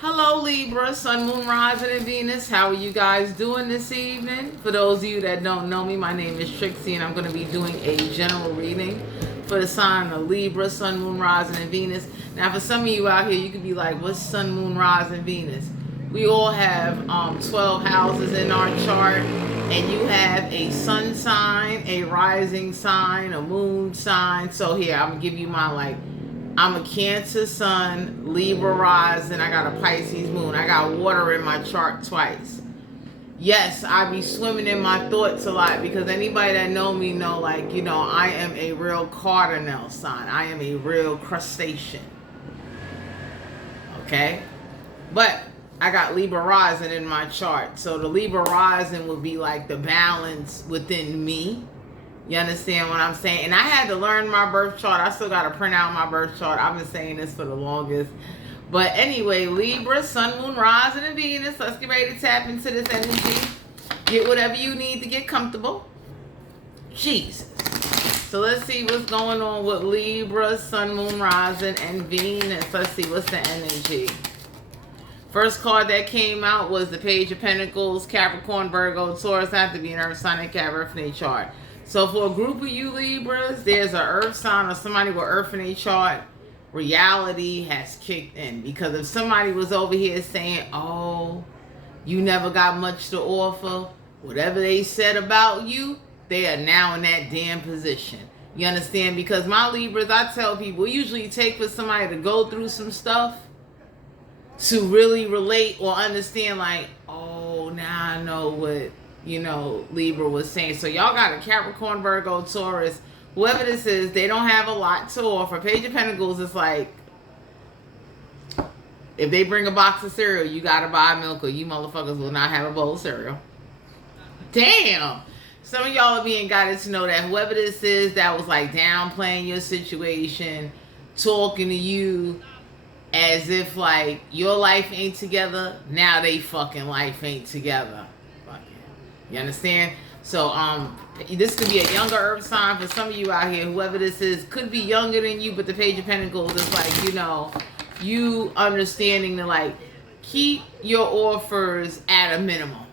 Hello Libra, Sun, Moon, Rising, and Venus. How are you guys doing this evening? For those of you that don't know me, my name is Trixie, and I'm going to be doing a general reading for the sign of Libra, Sun, Moon, Rising, and Venus. Now, for some of you out here, you could be like, what's Sun, Moon, Rising, Venus? We all have 12 houses in our chart, and you have a sun sign, a rising sign, a moon sign. So here, I'm going to give you my I'm a Cancer sun, Libra rising, I got a Pisces moon. I got water in my chart twice. Yes, I be swimming in my thoughts a lot because anybody that know me know, I am a real cardinal sign. I am a real crustacean. Okay? But I got Libra rising in my chart. So the Libra rising would be like the balance within me. You understand what I'm saying? And I had to learn my birth chart. I still got to print out my birth chart. I've been saying this for the longest. But anyway, Libra, Sun, Moon, Rising, and Venus. Let's get ready to tap into this energy. Get whatever you need to get comfortable. Jesus. So let's see what's going on with Libra, Sun, Moon, Rising, and Venus. Let's see what's the energy. First card that came out was the Page of Pentacles, Capricorn, Virgo, Taurus. I have to be an Earth sign and Earth in a chart. So for a group of you Libras, there's an Earth sign or somebody with Earth in a chart. Reality has kicked in. Because if somebody was over here saying, oh, you never got much to offer, whatever they said about you, they are now in that damn position. You understand? Because my Libras, I tell people, it usually take for somebody to go through some stuff to really relate or understand, oh, now I know what Libra was saying. So y'all got a Capricorn, Virgo, Taurus, whoever this is, they don't have a lot to offer. Page of Pentacles is like, if they bring a box of cereal, you gotta buy milk or you motherfuckers will not have a bowl of cereal. Damn. Some of y'all are being guided to know that whoever this is that was downplaying your situation, talking to you as if your life ain't together, now they fucking life ain't together. You understand? So this could be a younger Earth sign for some of you out here. Whoever this is could be younger than you, but the Page of Pentacles is you understanding to keep your offers at a minimum.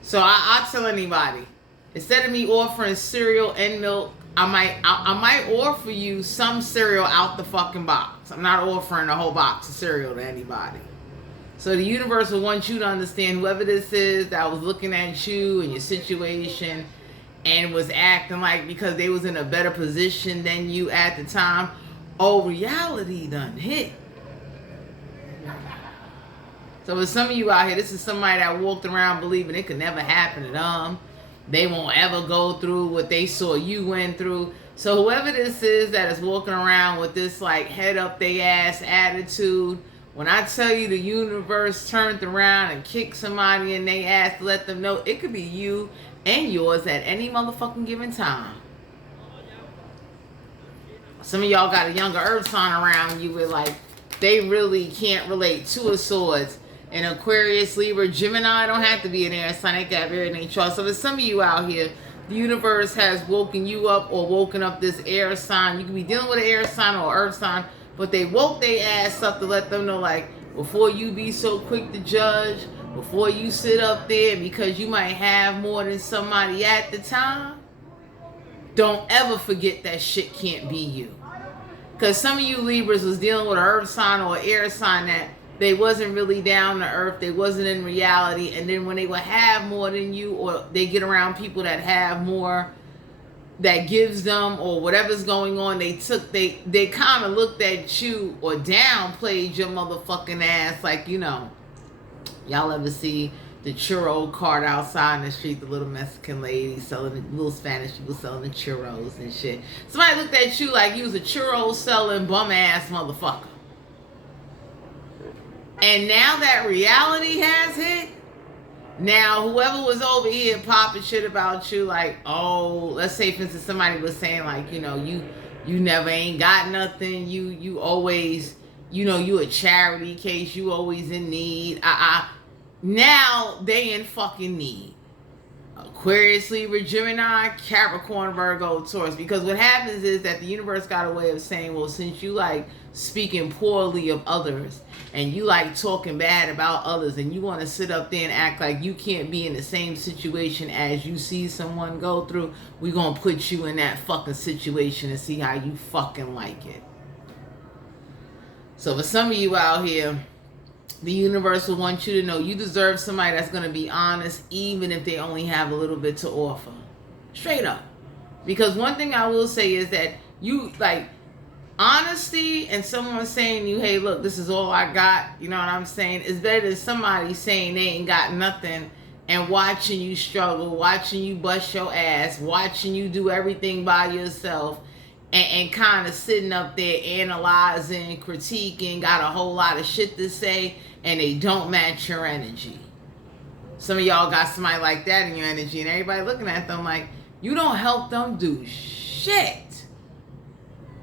So I tell anybody, instead of me offering cereal and milk, I might offer you some cereal out the fucking box. I'm not offering a whole box of cereal to anybody. So the universe will want you to understand whoever this is that was looking at you and your situation and was acting because they was in a better position than you at the time. Oh, reality done hit. So for some of you out here, this is somebody that walked around believing it could never happen to them. They won't ever go through what they saw you went through. So whoever this is that is walking around with this head up they ass attitude, when I tell you the universe turned around and kicked somebody in their ass to let them know it could be you and yours at any motherfucking given time. Some of y'all got a younger Earth sign around you with they really can't relate. Two of Swords. And Aquarius, Libra, Gemini don't have to be an air sign. They got very nature. So for some of you out here, the universe has woken you up or woken up this air sign. You could be dealing with an air sign or Earth sign, but they woke their ass up to let them know, before you be so quick to judge, before you sit up there because you might have more than somebody at the time, don't ever forget that shit can't be you. Because some of you Libras was dealing with an Earth sign or an air sign that they wasn't really down to earth, they wasn't in reality, and then when they would have more than you, or they get around people that have more that gives them, or whatever's going on, they kind of looked at you or downplayed your motherfucking ass. Y'all ever see the churro cart outside in the street, the little Mexican lady selling the little Spanish people selling the churros and shit? Somebody looked at you like you was a churro selling bum ass motherfucker. And now that reality has hit, now whoever was over here popping shit about you, oh, let's say for instance somebody was saying you never ain't got nothing, you always, you a charity case, you always in need. Now they in fucking need. Aquarius, Libra, Gemini, Capricorn, Virgo, Taurus. Because what happens is that the universe got a way of saying, well, since you like speaking poorly of others and you like talking bad about others and you want to sit up there and act like you can't be in the same situation as you see someone go through, we're going to put you in that fucking situation and see how you fucking like it. So for some of you out here, the universe will want you to know you deserve somebody that's going to be honest, even if they only have a little bit to offer. Straight up. Because one thing I will say is that you, like, honesty and someone saying to you, hey, look, this is all I got, you know what I'm saying, is better than somebody saying they ain't got nothing and watching you struggle, watching you bust your ass, watching you do everything by yourself, and kind of sitting up there analyzing, critiquing, got a whole lot of shit to say, and they don't match your energy. Some of y'all got somebody like that in your energy, and everybody looking at them like, you don't help them do shit.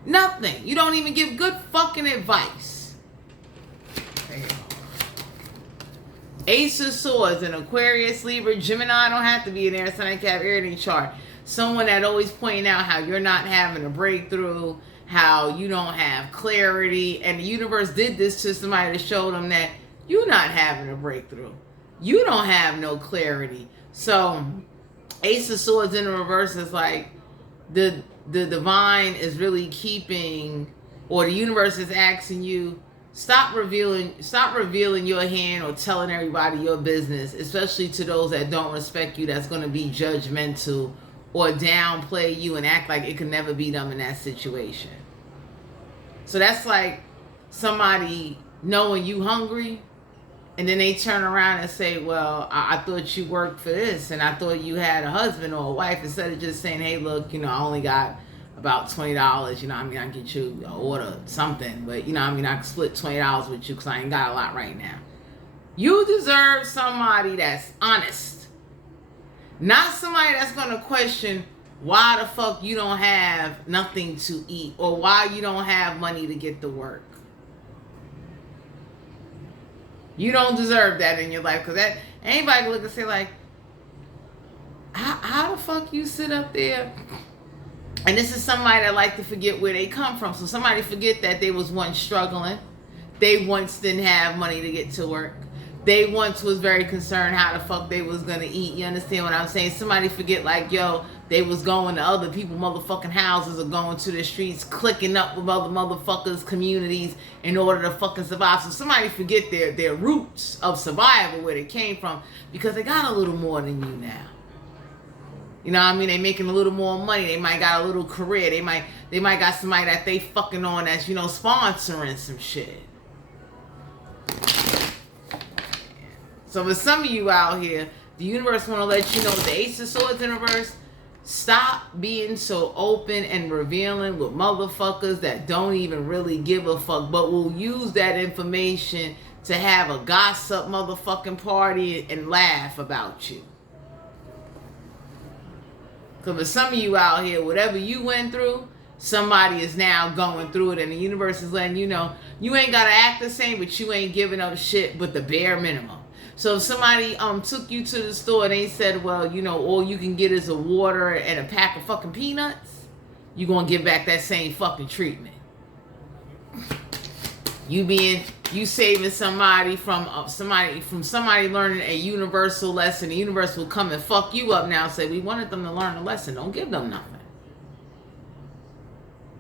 Nothing. You don't even give good fucking advice. Ace of Swords, an Aquarius, Libra, Gemini don't have to be in there. Sign, Cap, air in chart. Someone that always pointing out how you're not having a breakthrough, how you don't have clarity, and the universe did this to somebody to show them that you're not having a breakthrough. You don't have no clarity. So Ace of Swords in the reverse is like the divine is really keeping, or the universe is asking you, stop revealing your hand or telling everybody your business, especially to those that don't respect you, that's going to be judgmental or downplay you and act like it could never be them in that situation. So that's like somebody knowing you hungry, and then they turn around and say, well, I thought you worked for this, and I thought you had a husband or a wife, instead of just saying, hey, look, you know, I only got about $20, you know, I mean, I can get you an order, something, but, you know, I mean, I can split $20 with you because I ain't got a lot right now. You deserve somebody that's honest. Not somebody that's going to question why the fuck you don't have nothing to eat or why you don't have money to get to work. You don't deserve that in your life, because that anybody can look and say like, how the fuck you sit up there? And this is somebody that like to forget where they come from. So somebody forget that they was once struggling. They once didn't have money to get to work. They once was very concerned how the fuck they was gonna eat. You understand what I'm saying? Somebody forget like, yo, they was going to other people motherfucking houses or going to the streets, clicking up with other motherfuckers' communities in order to fucking survive. So somebody forget their roots of survival, where they came from, because they got a little more than you now. You know what I mean? They making a little more money. They might got a little career. They might got somebody that they fucking on that's, you know, sponsoring some shit. So for some of you out here, the universe want to let you know, with the Ace of Swords in reverse, stop being so open and revealing with motherfuckers that don't even really give a fuck, but will use that information to have a gossip motherfucking party and laugh about you. Because for some of you out here, whatever you went through, somebody is now going through it, and the universe is letting you know, you ain't got to act the same, but you ain't giving up shit but the bare minimum. So if somebody took you to the store and they said, well, you know, all you can get is a water and a pack of fucking peanuts, you gonna give back that same fucking treatment. You saving somebody from somebody learning a universal lesson. The universe will come and fuck you up now and say, we wanted them to learn a lesson. Don't give them nothing.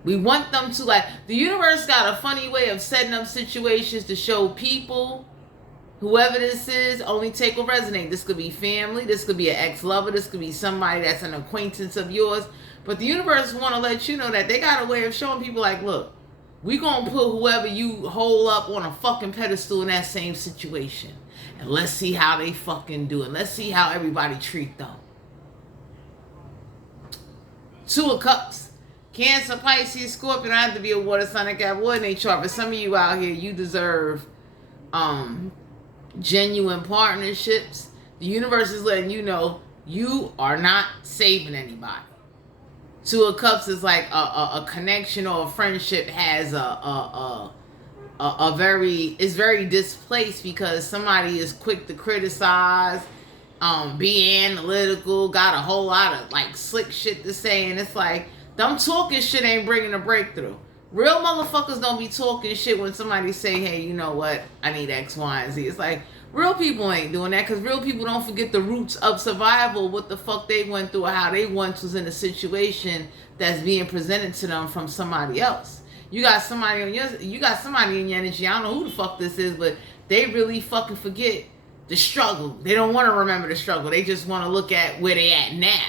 We want them to, like, the universe got a funny way of setting up situations to show people, whoever this is, only take what resonate. This could be family. This could be an ex-lover. This could be somebody that's an acquaintance of yours. But the universe want to let you know that they got a way of showing people like, look, we going to put whoever you hold up on a fucking pedestal in that same situation. And let's see how they fucking do it. Let's see how everybody treat them. Two of Cups. Cancer, Pisces, Scorpio. Don't have to be a water sign that got wood in their chart. But some of you out here, you deserve genuine partnerships. The universe is letting you know you are not saving anybody. Two of Cups is like a connection or a friendship has is very displaced because somebody is quick to criticize be analytical, got a whole lot of like slick shit to say, and it's like them talking shit ain't bringing a breakthrough. Real motherfuckers don't be talking shit when somebody say, hey, you know what, I need X, Y, and Z. It's like real people ain't doing that, because real people don't forget the roots of survival, what the fuck they went through, or how they once was in a situation that's being presented to them from somebody else. You got somebody in your energy, I don't know who the fuck this is, but they really fucking forget the struggle. They don't want to remember the struggle. They just want to look at where they at now.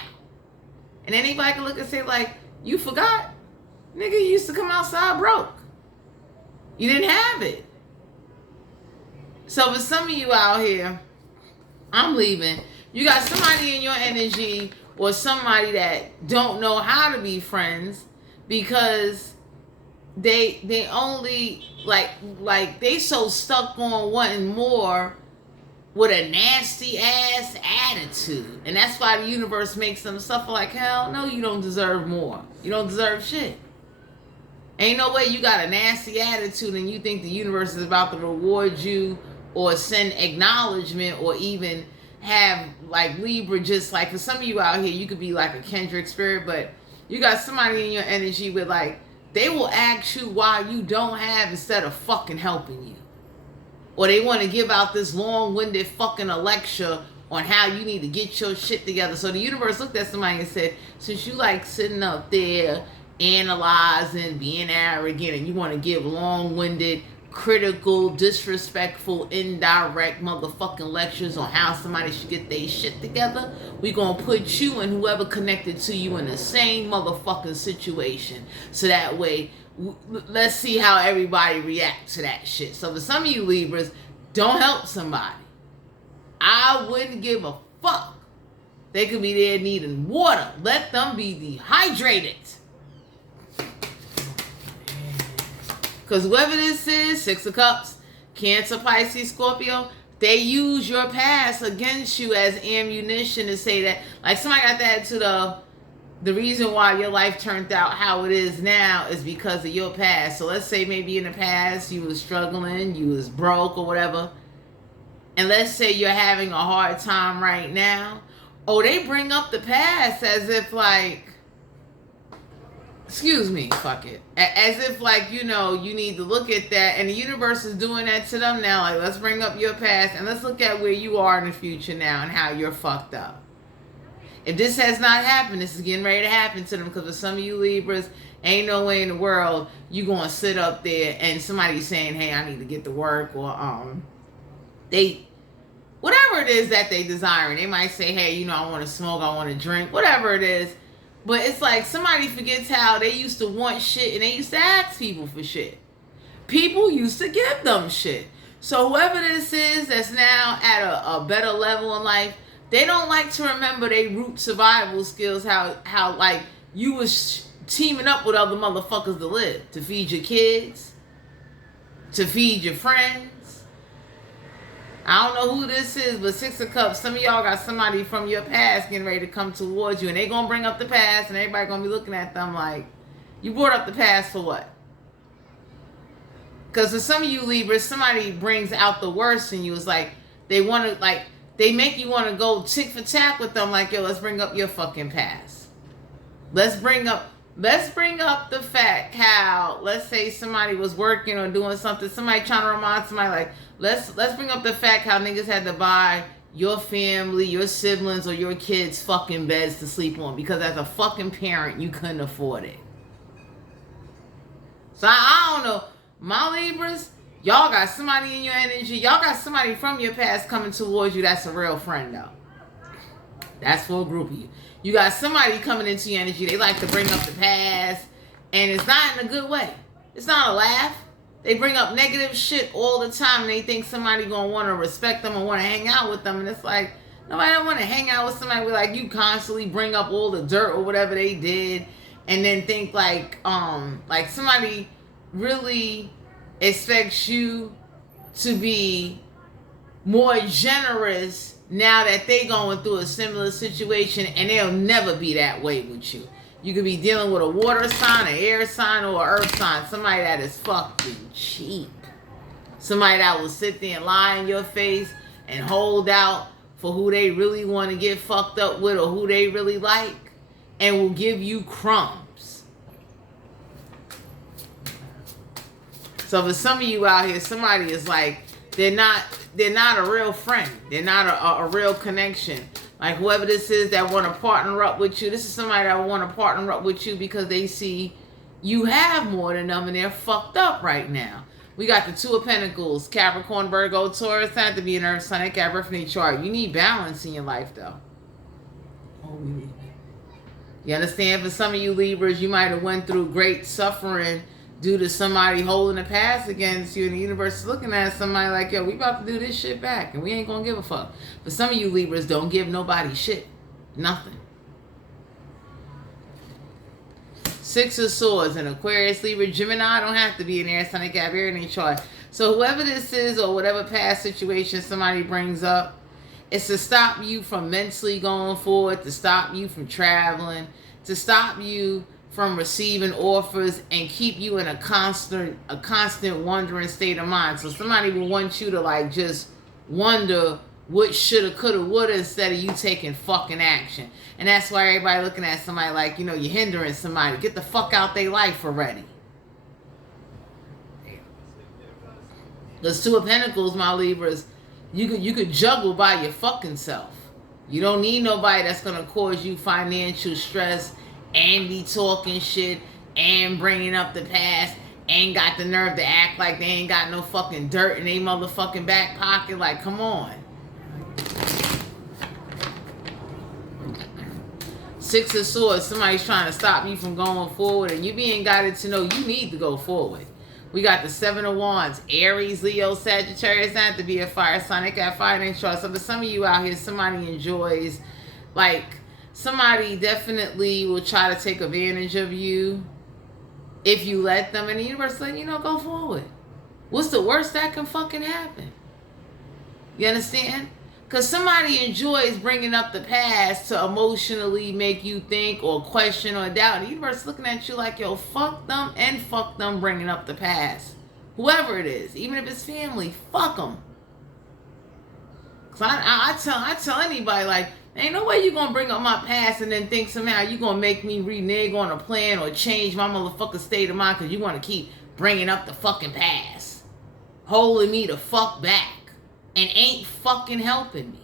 And anybody can look and say, like, you forgot? Nigga, you used to come outside broke. You didn't have it. So for some of you out here, I'm leaving. You got somebody in your energy or somebody that don't know how to be friends because they only like they so stuck on wanting more with a nasty ass attitude. And that's why the universe makes them suffer like, hell no, you don't deserve more. You don't deserve shit. Ain't no way you got a nasty attitude and you think the universe is about to reward you or send acknowledgement or even have like Libra, just like for some of you out here, you could be like a Kendrick spirit, but you got somebody in your energy with like, they will ask you why you don't have instead of fucking helping you. Or they want to give out this long-winded fucking lecture on how you need to get your shit together. So the universe looked at somebody and said, since you like sitting up there analyzing, being arrogant, and you want to give long-winded, critical, disrespectful, indirect motherfucking lectures on how somebody should get their shit together, we gonna put you and whoever connected to you in the same motherfucking situation. So that way, let's see how everybody reacts to that shit. So for some of you Libras, don't help somebody. I wouldn't give a fuck. They could be there needing water. Let them be dehydrated. Because whoever this is, Six of Cups, Cancer, Pisces, Scorpio, they use your past against you as ammunition to say that, like somebody got that to the reason why your life turned out how it is now is because of your past. So let's say maybe in the past you was struggling, you was broke or whatever. And let's say you're having a hard time right now. Oh, they bring up the past as if like, excuse me, fuck it. As if like, you know, you need to look at that. And the universe is doing that to them now. Like, let's bring up your past and let's look at where you are in the future now and how you're fucked up. If this has not happened, this is getting ready to happen to them, because for some of you Libras, ain't no way in the world you gonna sit up there and somebody's saying, hey, I need to get to work, or they, whatever it is that they desiring. They might say, hey, you know, I want to smoke, I want to drink, whatever it is. But it's like somebody forgets how they used to want shit and they used to ask people for shit. People used to give them shit. So whoever this is that's now at a better level in life, they don't like to remember their root survival skills, how like you was teaming up with other motherfuckers to live, to feed your kids, to feed your friends. I don't know who this is, but Six of Cups, some of y'all got somebody from your past getting ready to come towards you, and they gonna bring up the past, and everybody gonna be looking at them like, you brought up the past for what? Because for some of you Libras, somebody brings out the worst in you. It's like they want to, like, they make you want to go tick for tack with them, like, yo, let's bring up your fucking past. Let's bring up the fact how, let's say somebody was working or doing something, somebody trying to remind somebody, like, let's bring up the fact how niggas had to buy your family, your siblings, or your kids fucking beds to sleep on because as a fucking parent, you couldn't afford it. So I don't know. My Libras, y'all got somebody in your energy. Y'all got somebody from your past coming towards you that's a real friend, though. That's for a group of you. You got somebody coming into your energy. They like to bring up the past, and it's not in a good way. It's not a laugh. They bring up negative shit all the time, and they think somebody gonna want to respect them or want to hang out with them, and it's like, nobody don't want to hang out with somebody where like you constantly bring up all the dirt or whatever they did, and then think like somebody really expects you to be more generous now that they going through a similar situation, and they'll never be that way with you. You could be dealing with a water sign, an air sign, or an earth sign. Somebody that is fucking cheap. Somebody that will sit there and lie in your face and hold out for who they really want to get fucked up with or who they really like, and will give you crumbs. So for some of you out here, somebody is like, they're not a real friend. They're not a real connection. Like whoever this is that want to partner up with you, this is somebody that want to partner up with you because they see you have more than them and they're fucked up right now. We got the Two of Pentacles, Capricorn, Virgo, Taurus, not to be an Earth sign, that birth in your chart. You need balance in your life though. Oh, we need it. You understand? For some of you Libras, you might have went through great suffering due to somebody holding the past against you, and the universe is looking at somebody like, yo, we about to do this shit back and we ain't gonna give a fuck. But some of you Libras don't give nobody shit. Nothing. Six of Swords, an Aquarius, Libra, Gemini, don't have to be an air sign, they got in their chart. So whoever this is or whatever past situation somebody brings up, it's to stop you from mentally going forward, to stop you from traveling, to stop you from receiving offers and keep you in a constant wondering state of mind. So somebody will want you to like just wonder what shoulda, coulda, woulda instead of you taking fucking action. And that's why everybody looking at somebody like, you know, you're hindering somebody. Get the fuck out their life already. There's Two of Pentacles, my Libras. You could juggle by your fucking self. You don't need nobody that's gonna cause you financial stress and be talking shit and bringing up the past and got the nerve to act like they ain't got no fucking dirt in their motherfucking back pocket. Like, come on. Six of Swords, somebody's trying to stop you from going forward and you being guided to know you need to go forward. We got the Seven of Wands, Aries, Leo, Sagittarius, not to be a fire sign. They got fire in chart. So for some of you out here, somebody enjoys, like, somebody definitely will try to take advantage of you if you let them. And the universe is letting you know, go forward. What's the worst that can fucking happen? You understand? Because somebody enjoys bringing up the past to emotionally make you think or question or doubt. The universe is looking at you like, yo, fuck them and fuck them bringing up the past. Whoever it is, even if it's family, fuck them. Because I tell anybody, like, ain't no way you going to bring up my past and then think somehow you going to make me renege on a plan or change my motherfucking state of mind because you want to keep bringing up the fucking past. Holding me the fuck back. And ain't fucking helping me.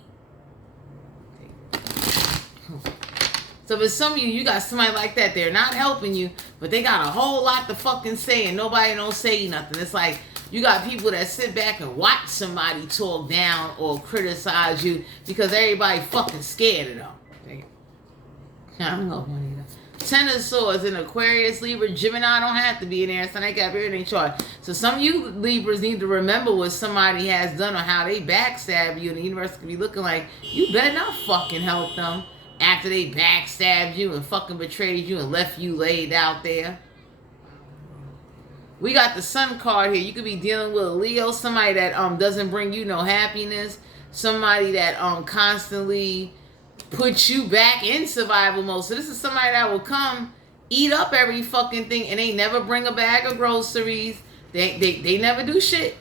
So for some of you, you got somebody like that. They're not helping you, but they got a whole lot to fucking say and nobody don't say nothing. It's like you got people that sit back and watch somebody talk down or criticize you because everybody fucking scared of them. I don't know. Ten of Swords, in Aquarius, Libra, Gemini, don't have to be in there. So they got everything chart. So some of you Libras need to remember what somebody has done or how they backstab you. And the universe could be looking like, you better not fucking help them after they backstabbed you and fucking betrayed you and left you laid out there. We got the Sun card here. You could be dealing with a Leo, somebody that doesn't bring you no happiness. Somebody that constantly put you back in survival mode. So this is somebody that will come eat up every fucking thing and they never bring a bag of groceries. They never do shit.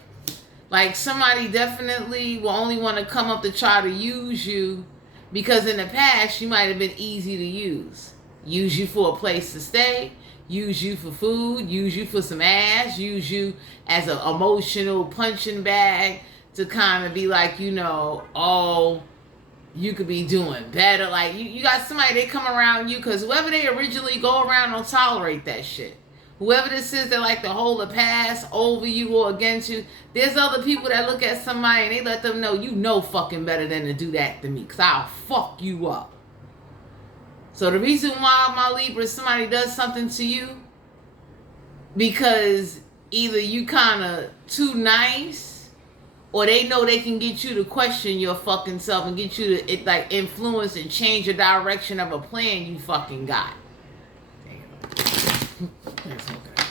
Like somebody definitely will only want to come up to try to use you because in the past you might have been easy to use. Use you for a place to stay, use you for food, use you for some ass, use you as an emotional punching bag to kind of be like, you know, oh, you could be doing better. Like you got somebody, they come around you because whoever they originally go around don't tolerate that shit. Whoever this is that like to hold the past over you or against you, there's other people that look at somebody and they let them know, you know fucking better than to do that to me because I'll fuck you up. So the reason why, my Libra, somebody does something to you because either you kind of too nice or they know they can get you to question your fucking self and get you to like influence and change the direction of a plan you fucking got. That's okay.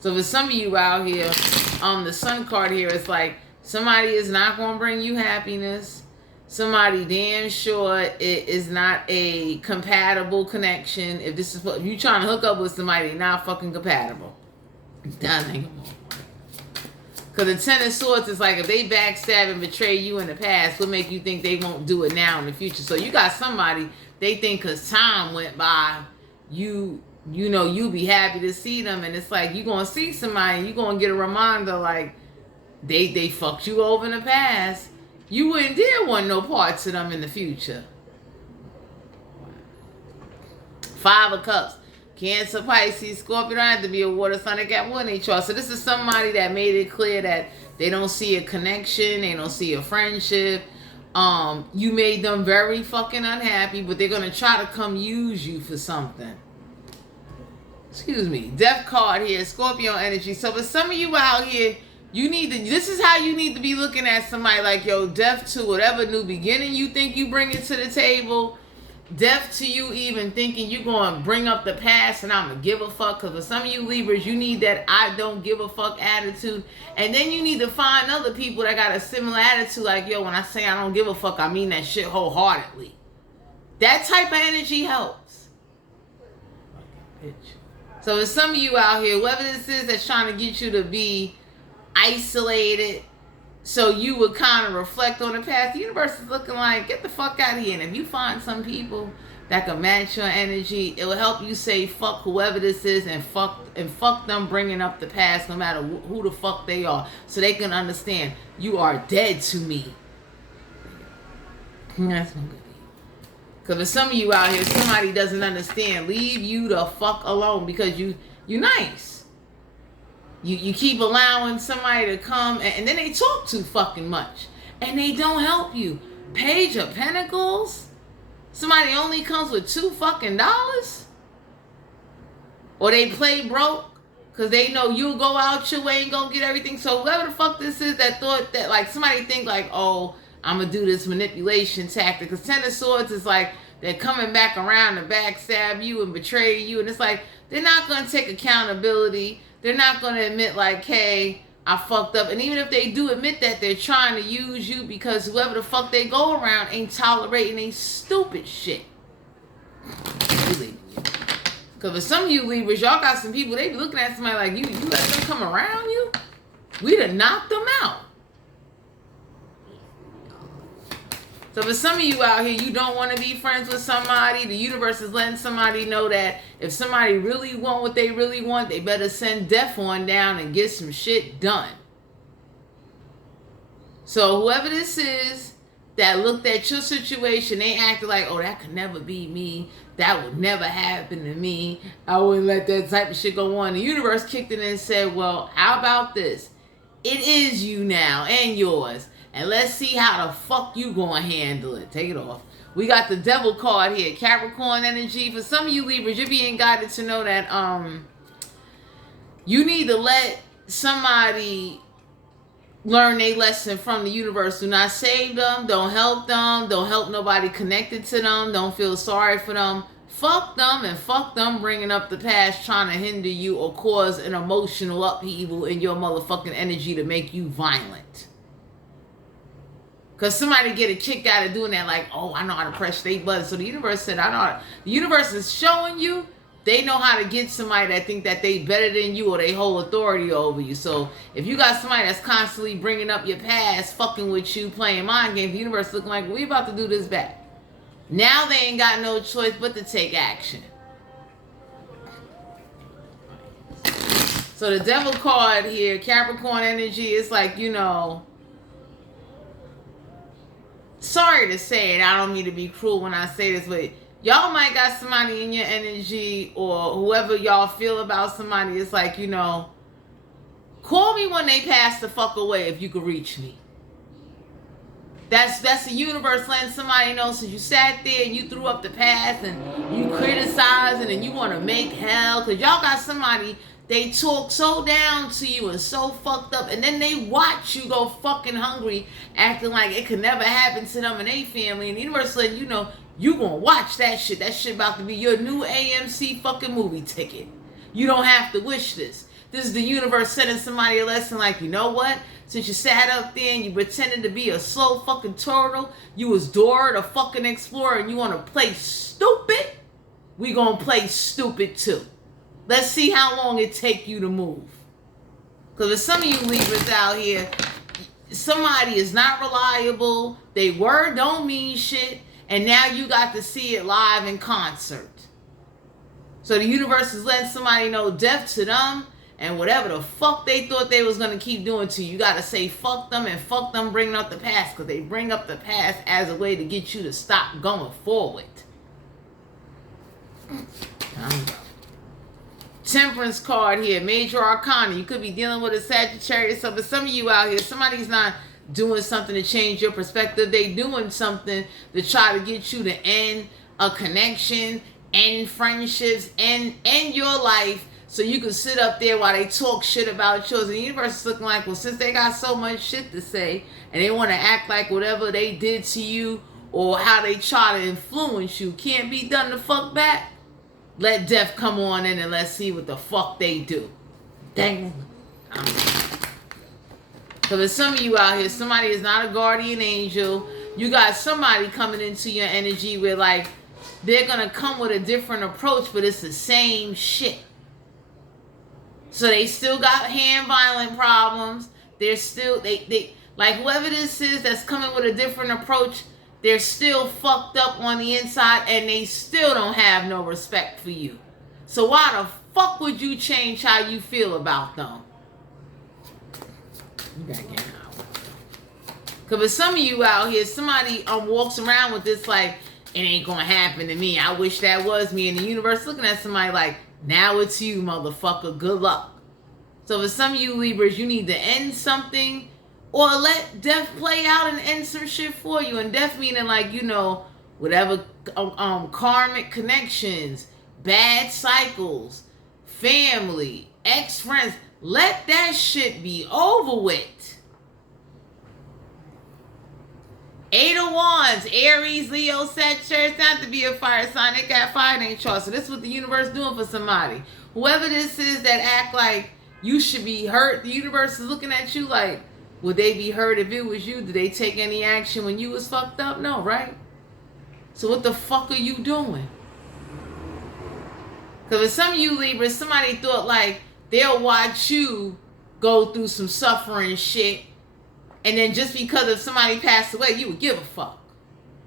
So for some of you out here, the Sun card here is like somebody is not going to bring you happiness. Somebody damn sure it is not a compatible connection. If this is if you trying to hook up with somebody, not fucking compatible. That ain't gonna work. Because the Ten of Swords is like, if they backstab and betray you in the past, what make you think they won't do it now in the future? So you got somebody, they think because time went by, you know, you be happy to see them. And it's like, you going to see somebody, you going to get a reminder like, they fucked you over in the past. You wouldn't dare want no parts of them in the future. 5 of Cups. Cancer, Pisces, Scorpio don't have to be a water sign. They got one in their chart. So this is somebody that made it clear that they don't see a connection. They don't see a friendship. You made them very fucking unhappy, but they're going to try to come use you for something. Excuse me. Death card here. Scorpio energy. So for some of you out here, you need to, this is how you need to be looking at somebody like, yo, death to whatever new beginning you think you bring it to the table. Death to you even thinking you're going to bring up the past and I'm going to give a fuck. Because for some of you Libras, you need that I don't give a fuck attitude. And then you need to find other people that got a similar attitude. Like, yo, when I say I don't give a fuck, I mean that shit wholeheartedly. That type of energy helps. So for some of you out here, whoever this is that's trying to get you to be isolated, so you would kind of reflect on the past. The universe is looking like, get the fuck out of here. And if you find some people that can match your energy, it will help you say fuck whoever this is and fuck them bringing up the past, no matter who the fuck they are, so they can understand you are dead to me. That's no good. Because for some of you out here, somebody doesn't understand. Leave you the fuck alone because you're nice. You keep allowing somebody to come and then they talk too fucking much and they don't help you. Page of Pentacles. Somebody only comes with $2 fucking. Or they play broke because they know you'll go out your way and go get everything. So whoever the fuck this is that thought that, like, somebody think like, oh, I'm gonna do this manipulation tactic. Because Ten of Swords is like they're coming back around to backstab you and betray you. And it's like they're not gonna take accountability. They're not going to admit like, hey, I fucked up. And even if they do admit that, they're trying to use you because whoever the fuck they go around ain't tolerating any stupid shit. Because for some of you Libras, y'all got some people, they be looking at somebody like, you let them come around you? We done knocked them out. So for some of you out here, you don't want to be friends with somebody. The universe is letting somebody know that if somebody really want what they really want, they better send death on down and get some shit done. So whoever this is that looked at your situation, they acted like, oh, that could never be me. That would never happen to me. I wouldn't let that type of shit go on. The universe kicked in and said, well, how about this? It is you now and yours. And let's see how the fuck you gonna handle it. Take it off. We got the Devil card here. Capricorn energy. For some of you Libras, you're being guided to know that you need to let somebody learn a lesson from the universe. Do not save them. Don't help them. Don't help nobody connected to them. Don't feel sorry for them. Fuck them and fuck them bringing up the past, trying to hinder you or cause an emotional upheaval in your motherfucking energy to make you violent. Because somebody get a kick out of doing that, like, oh, I know how to press their button. So the universe said, I know how to. The universe is showing you they know how to get somebody that think that they better than you or they hold authority over you. So if you got somebody that's constantly bringing up your past, fucking with you, playing mind games, the universe looking like, we about to do this back. Now they ain't got no choice but to take action. So the Devil card here, Capricorn energy, it's like, you know, sorry to say it, I don't mean to be cruel when I say this, but y'all might got somebody in your energy or whoever y'all feel about somebody. It's like, you know, call me when they pass the fuck away if you could reach me. That's the universe letting somebody know, since you sat there and you threw up the past and you criticizing and you want to make hell. Because y'all got somebody, they talk so down to you and so fucked up, and then they watch you go fucking hungry, acting like it could never happen to them and their family. And the universe letting you know, you gonna watch that shit. That shit about to be your new AMC fucking movie ticket. You don't have to wish this. This is the universe sending somebody a lesson like, you know what? Since you sat up there and you pretended to be a slow fucking turtle, you was Dora the fucking Explorer, and you want to play stupid, we gonna play stupid too. Let's see how long it take you to move. Because with some of you Libras out here, somebody is not reliable, they word don't mean shit, and now you got to see it live in concert. So the universe is letting somebody know death to them, and whatever the fuck they thought they was going to keep doing to you, you got to say fuck them, and fuck them bringing up the past, because they bring up the past as a way to get you to stop going forward. Temperance card here, major arcana. You could be dealing with a Sagittarius. So for some of you out here, somebody's not doing something to change your perspective. They doing something to try to get you to end a connection, end friendships, end your life, so you can sit up there while they talk shit about yours. And the universe is looking like, well, since they got so much shit to say and they want to act like whatever they did to you or how they try to influence you can't be done the fuck back, let death come on in and let's see what the fuck they do. Dang. So there's some of you out here, somebody is not a guardian angel. You got somebody coming into your energy where like they're going to come with a different approach, but it's the same shit. So they still got hand violent problems. They're still, they like whoever this is that's coming with a different approach, they're still fucked up on the inside and they still don't have no respect for you. So why the fuck would you change how you feel about them? You gotta get out. Because for some of you out here, somebody walks around with this like, it ain't gonna happen to me. I wish that was me. And the universe looking at somebody like, now it's you, motherfucker. Good luck. So for some of you Libras, you need to end something or let death play out and end some shit for you. And death meaning like, you know, whatever karmic connections, bad cycles, family, ex-friends. Let that shit be over with. 8 of Wands, Aries, Leo, Sagittarius, not to be a fire sign. They got fire in their chart. So this is what the universe doing for somebody. Whoever this is that act like you should be hurt, the universe is looking at you like, would they be hurt if it was you? Did they take any action when you was fucked up? No, right? So what the fuck are you doing? Because for some of you Libras, somebody thought like they'll watch you go through some suffering shit, and then just because if somebody passed away, you would give a fuck.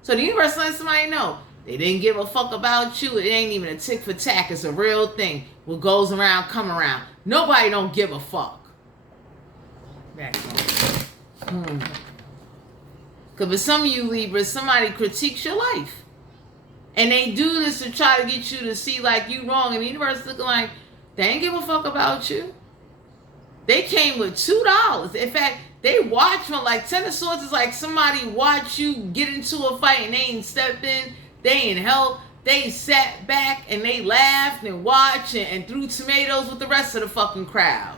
So the universe lets somebody know they didn't give a fuck about you. It ain't even a tick for tack. It's a real thing. What goes around, come around. Nobody don't give a fuck. Because for some of you Libras, somebody critiques your life. And they do this to try to get you to see like you wrong. And the universe is looking like, they ain't give a fuck about you. They came with $2. In fact, they watch from like 10 of Swords is like somebody watch you get into a fight and they ain't step in, they ain't help. They sat back and they laughed and watched and threw tomatoes with the rest of the fucking crowd.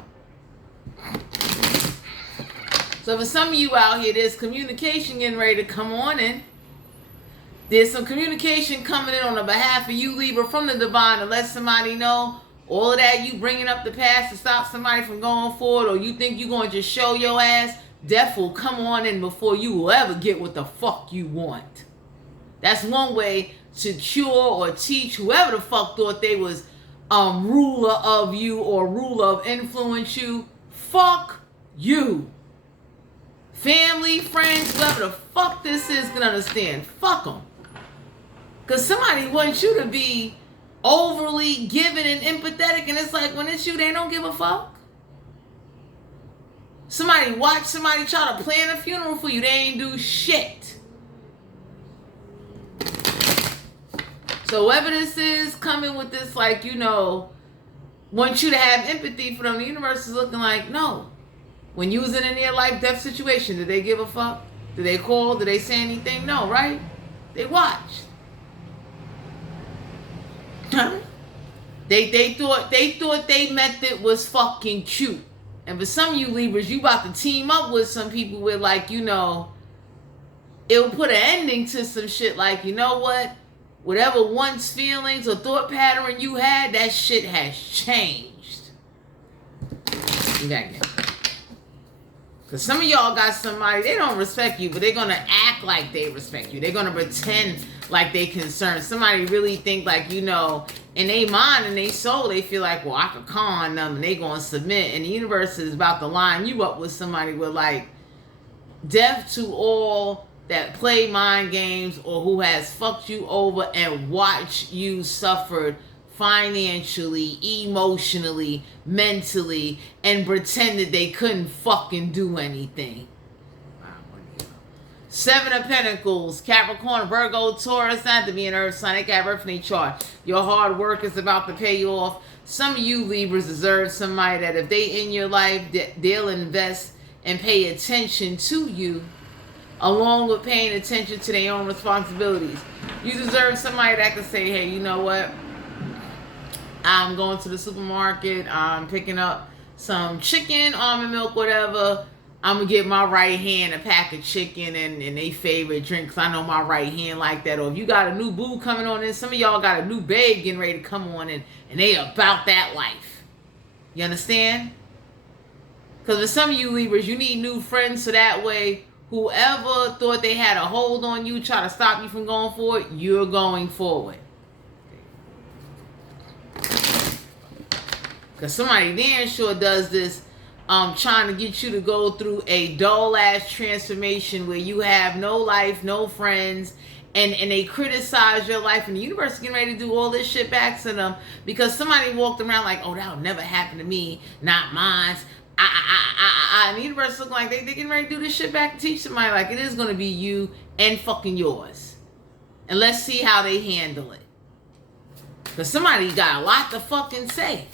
So for some of you out here, there's communication getting ready to come on in. There's some communication coming in on the behalf of you Libra from the divine to let somebody know all of that you bringing up the past to stop somebody from going forward, or you think you're going to just show your ass, death will come on in before you will ever get what the fuck you want. That's one way to cure or teach whoever the fuck thought they was ruler of you or ruler of influence you. Fuck you. Family, friends, whoever the fuck this is can understand. Fuck them. Because somebody wants you to be overly giving and empathetic, and it's like when it's you, they don't give a fuck. Somebody watch somebody try to plan a funeral for you, they ain't do shit. So whoever this is coming with this, like, you know, want you to have empathy for them, the universe is looking like, no. When you was in a near life death situation, did they give a fuck? Did they call? Did they say anything? No, right? They watched. They thought they method was fucking cute. And for some of you Libras, you about to team up with some people with, like, you know, it'll put an ending to some shit like, you know what? Whatever once feelings or thought pattern you had, that shit has changed. You gotta get it. Because some of y'all got somebody, they don't respect you, but they're going to act like they respect you. They're going to pretend like they concerned. Somebody really think like, you know, in their mind and their soul, they feel like, well, I could con them and they gonna submit. And the universe is about to line you up with somebody with like, death to all that play mind games or who has fucked you over and watched you suffer financially, emotionally, mentally, and pretended they couldn't fucking do anything. Seven of Pentacles, Capricorn, Virgo, Taurus, not to be an earth sign, they got birthday chart. Your hard work is about to pay you off. Some of you Libras deserve somebody that if they in your life, they'll invest and pay attention to you, along with paying attention to their own responsibilities. You deserve somebody that can say, hey, you know what? I'm going to the supermarket. I'm picking up some chicken, almond milk, whatever. I'm going to get my right hand a pack of chicken and they favorite drink, because I know my right hand like that. Or if you got a new boo coming on in, some of y'all got a new babe getting ready to come on in, and they about that life. You understand? Because for some of you Libras, you need new friends so that way whoever thought they had a hold on you, try to stop you from going forward, you're going forward. Because somebody damn sure does this, trying to get you to go through a dull-ass transformation where you have no life, no friends, and they criticize your life, and the universe is getting ready to do all this shit back to them because somebody walked around like, oh, that'll never happen to me, not mine. And the universe looking like they getting ready to do this shit back and teach somebody like it is going to be you and fucking yours. And let's see how they handle it. Because somebody got a lot to fucking say.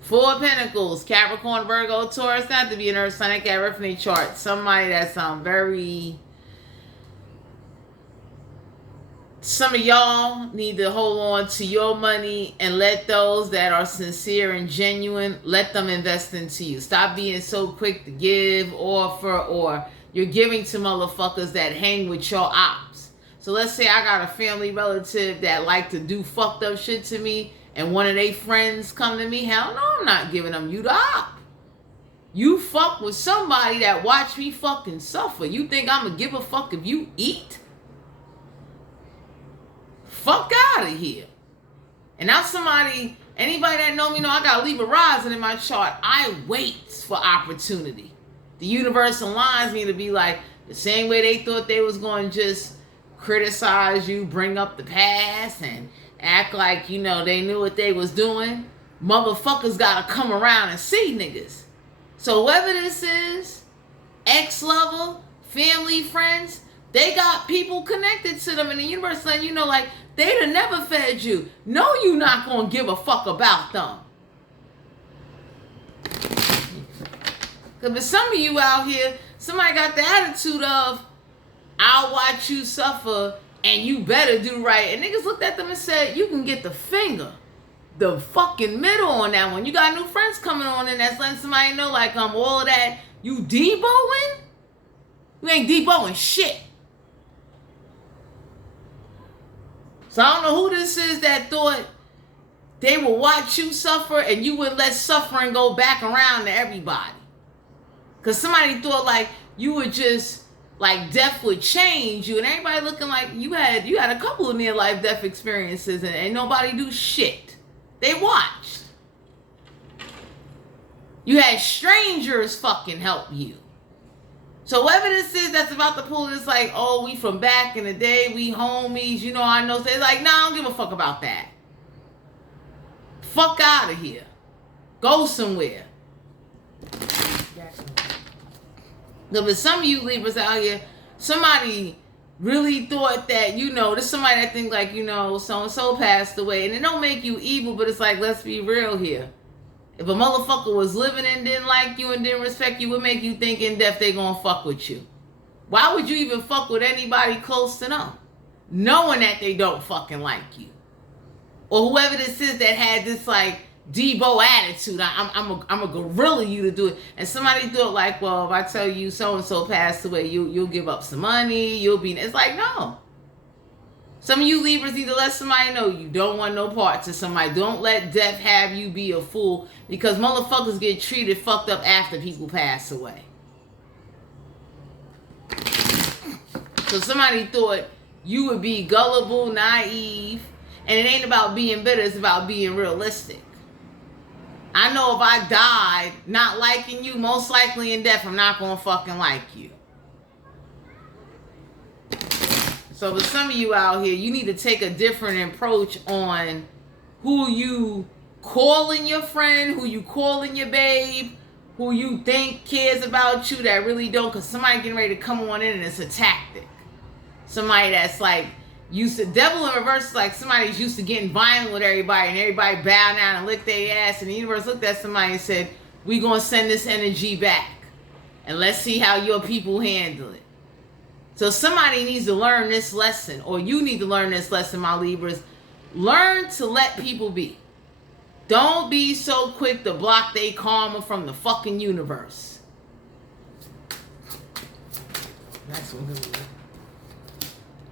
Four of Pentacles, Capricorn, Virgo, Taurus, not to be an earth sign, I got reference chart. Somebody that's very... Some of y'all need to hold on to your money and let those that are sincere and genuine, let them invest into you. Stop being so quick to give, offer, or you're giving to motherfuckers that hang with your ops. So let's say I got a family relative that like to do fucked up shit to me, and one of their friends come to me. Hell no, I'm not giving them you the op. You fuck with somebody that watch me fucking suffer. You think I'm gonna give a fuck if you eat? Fuck out of here. And now somebody, anybody that know me know I got Libra rising in my chart. I wait for opportunity. The universe aligns me to be like, the same way they thought they was going to just criticize you, bring up the past, and act like, you know, they knew what they was doing. Motherfuckers got to come around and see niggas. So whether this is ex-lover, family, friends, they got people connected to them in the universe letting you know, like, they'd have never fed you. No, you not going to give a fuck about them. Because for some of you out here, somebody got the attitude of, I'll watch you suffer and you better do right. And niggas looked at them and said, you can get the finger, the fucking middle on that one. You got new friends coming on and that's letting somebody know, like, all of that, you deboing? You ain't deboing shit. So I don't know who this is that thought they would watch you suffer and you would let suffering go back around to everybody. Because somebody thought like you would just, like, death would change you, and everybody looking like you had a couple of near-life death experiences and nobody do shit. They watched. You had strangers fucking help you. So whoever this is that's about to pull this like, oh, we from back in the day, we homies, you know, I know. They're like, nah, I don't give a fuck about that. Fuck out of here. Go somewhere. But for some of you Libras out here, somebody really thought that, you know, there's somebody that think like, you know, so-and-so passed away. And it don't make you evil, but it's like, let's be real here. If a motherfucker was living and didn't like you and didn't respect you, what make you think in death they gonna fuck with you? Why would you even fuck with anybody close to them, knowing that they don't fucking like you? Or whoever this is that had this like Debo attitude, I'm a gorilla you to do it. And somebody thought like, well, if I tell you so-and-so passed away, you'll give up some money, you'll be, it's like, no. Some of you Libras need to let somebody know you don't want no parts of somebody. Don't let death have you be a fool, because motherfuckers get treated fucked up after people pass away. So somebody thought you would be gullible, naive, and it ain't about being bitter, it's about being realistic. I know if I died not liking you, most likely in death, I'm not gonna fucking like you. So for some of you out here, you need to take a different approach on who you calling your friend, who you calling your babe, who you think cares about you that really don't, because somebody getting ready to come on in and it's a tactic. Somebody that's like used to, devil in reverse is like somebody's used to getting violent with everybody and everybody bow down and lick their ass, and the universe looked at somebody and said, we gonna send this energy back and let's see how your people handle it. So somebody needs to learn this lesson, or you need to learn this lesson, my Libras. Learn to let people be. Don't be so quick to block their karma from the fucking universe. That's what it is.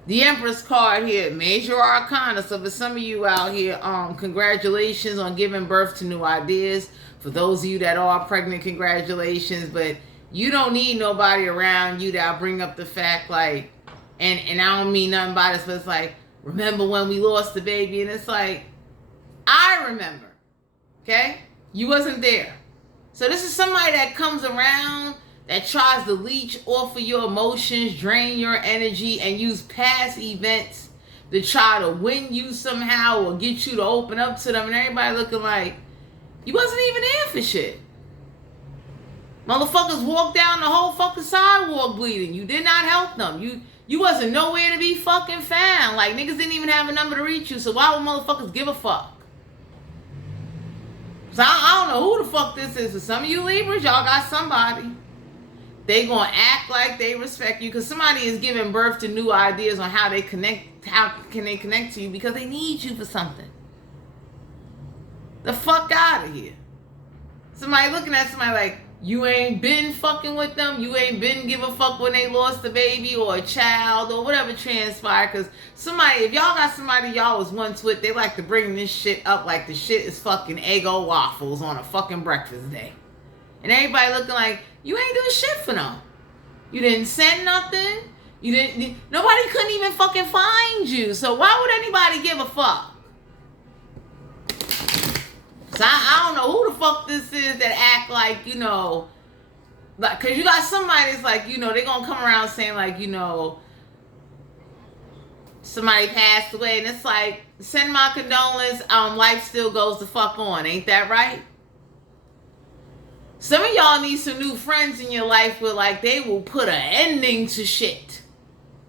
The Empress card here, Major Arcana. So for some of you out here, congratulations on giving birth to new ideas. For those of you that are pregnant, congratulations. But you don't need nobody around you that'll bring up the fact like, and I don't mean nothing by this, but it's like, remember when we lost the baby? And it's like, I remember. Okay? You wasn't there. So this is somebody that comes around that tries to leech off of your emotions, drain your energy, and use past events to try to win you somehow or get you to open up to them, and everybody looking like you wasn't even there for shit. Motherfuckers walked down the whole fucking sidewalk bleeding. You did not help them. You wasn't nowhere to be fucking found. Like, niggas didn't even have a number to reach you, so why would motherfuckers give a fuck? So I don't know who the fuck this is. For some of you Libras, y'all got somebody. They gonna act like they respect you because somebody is giving birth to new ideas on how they connect. How can they connect to you? Because they need you for something. The fuck out of here. Somebody looking at somebody like, you ain't been fucking with them. You ain't been give a fuck when they lost a baby or a child or whatever transpired. Because somebody, if y'all got somebody y'all was once with, they like to bring this shit up like the shit is fucking Eggo waffles on a fucking breakfast day. And everybody looking like, you ain't do shit for them. You didn't send nothing. Nobody couldn't even fucking find you. So why would anybody give a fuck? So I don't know who the fuck this is that act like, you know, like, cause you got somebody that's like, you know, they gonna come around saying like, you know, somebody passed away, and it's like, send my condolence, life still goes the fuck on, ain't that right? Some of y'all need some new friends in your life where like they will put an ending to shit.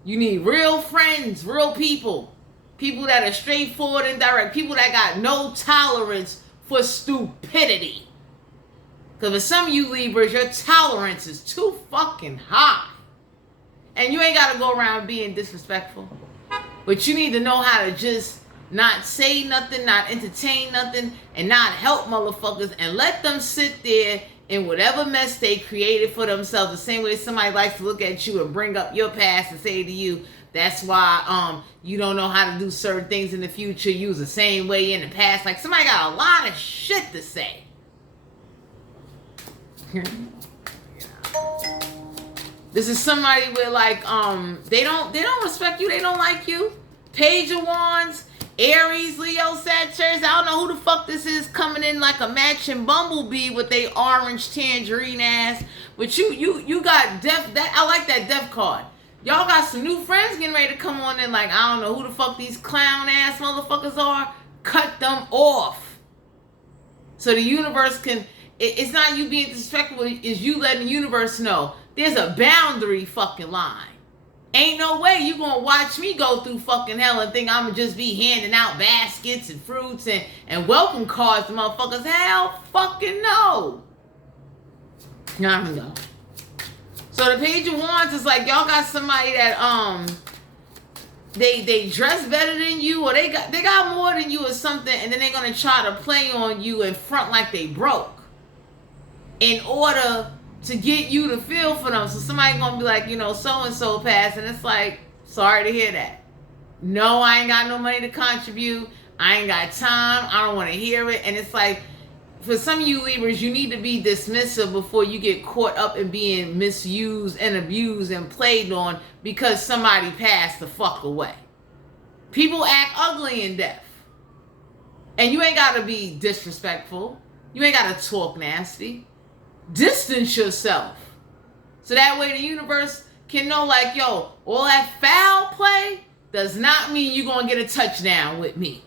You need real friends, real people. People that are straightforward and direct. People that got no tolerance for stupidity. Because for some of you Libras, your tolerance is too fucking high. And you ain't got to go around being disrespectful. But you need to know how to just not say nothing, not entertain nothing, and not help motherfuckers, and let them sit there in whatever mess they created for themselves. The same way somebody likes to look at you and bring up your past and say to you, that's why you don't know how to do certain things in the future. You was the same way in the past. Like, somebody got a lot of shit to say. This is somebody where like they don't respect you, they don't like you. Page of Wands, Aries, Leo, Sagittarius. I don't know who the fuck this is coming in like a matching bumblebee with they orange tangerine ass. But you got death. That I like that death card. Y'all got some new friends getting ready to come on in. Like, I don't know who the fuck these clown ass motherfuckers are. Cut them off. So the universe can. It's not you being disrespectful. It's you letting the universe know there's a boundary fucking line. Ain't no way you gonna watch me go through fucking hell and think I'm gonna just be handing out baskets and fruits and welcome cards to motherfuckers. Hell fucking no. I don't know. So the Page of Wands is like, y'all got somebody that they dress better than you, or they got more than you or something, and then they're gonna try to play on you and front like they broke in order to get you to feel for them. So somebody gonna be like, you know, so-and-so passed, and it's like, sorry to hear that. No, I ain't got no money to contribute. I ain't got time. I don't want to hear it. And it's like, for some of you Libras, you need to be dismissive before you get caught up in being misused and abused and played on because somebody passed the fuck away. People act ugly in death. And you ain't got to be disrespectful. You ain't got to talk nasty. Distance yourself. So that way the universe can know, like, yo, all that foul play does not mean you're going to get a touchdown with me.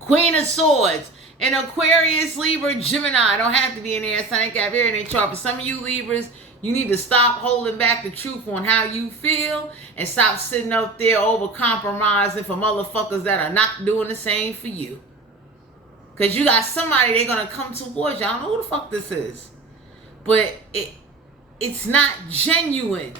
Queen of Swords. An Aquarius, Libra, Gemini. Don't have to be in there. Sun and Cap here in their chart. For some of you Libras, you need to stop holding back the truth on how you feel and stop sitting up there over compromising for motherfuckers that are not doing the same for you. Because you got somebody, they're going to come towards you. I don't know who the fuck this is. But it's not genuine.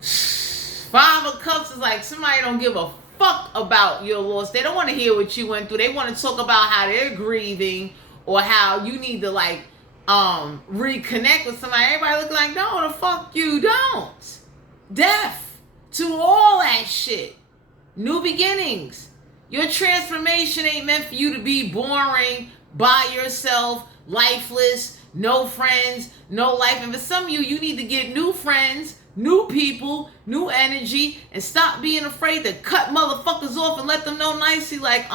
Five of Cups is like somebody don't give a fuck about your loss. They don't want to hear what you went through. They want to talk about how they're grieving or how you need to like reconnect with somebody. Everybody looking like, no, the fuck you don't. Death to all that shit. New beginnings. Your transformation ain't meant for you to be boring, by yourself, lifeless, no friends, no life. And for some of you, you need to get new friends, new people, new energy, and stop being afraid to cut motherfuckers off and let them know nicely, like,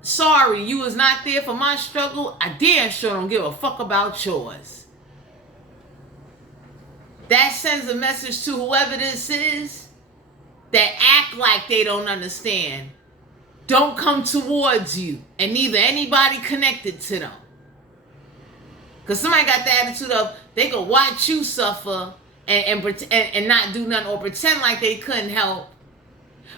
sorry, you was not there for my struggle. I damn sure don't give a fuck about yours. That sends a message to whoever this is that act like they don't understand. Don't come towards you, and neither anybody connected to them. Because somebody got the attitude of they could watch you suffer and not do nothing or pretend like they couldn't help.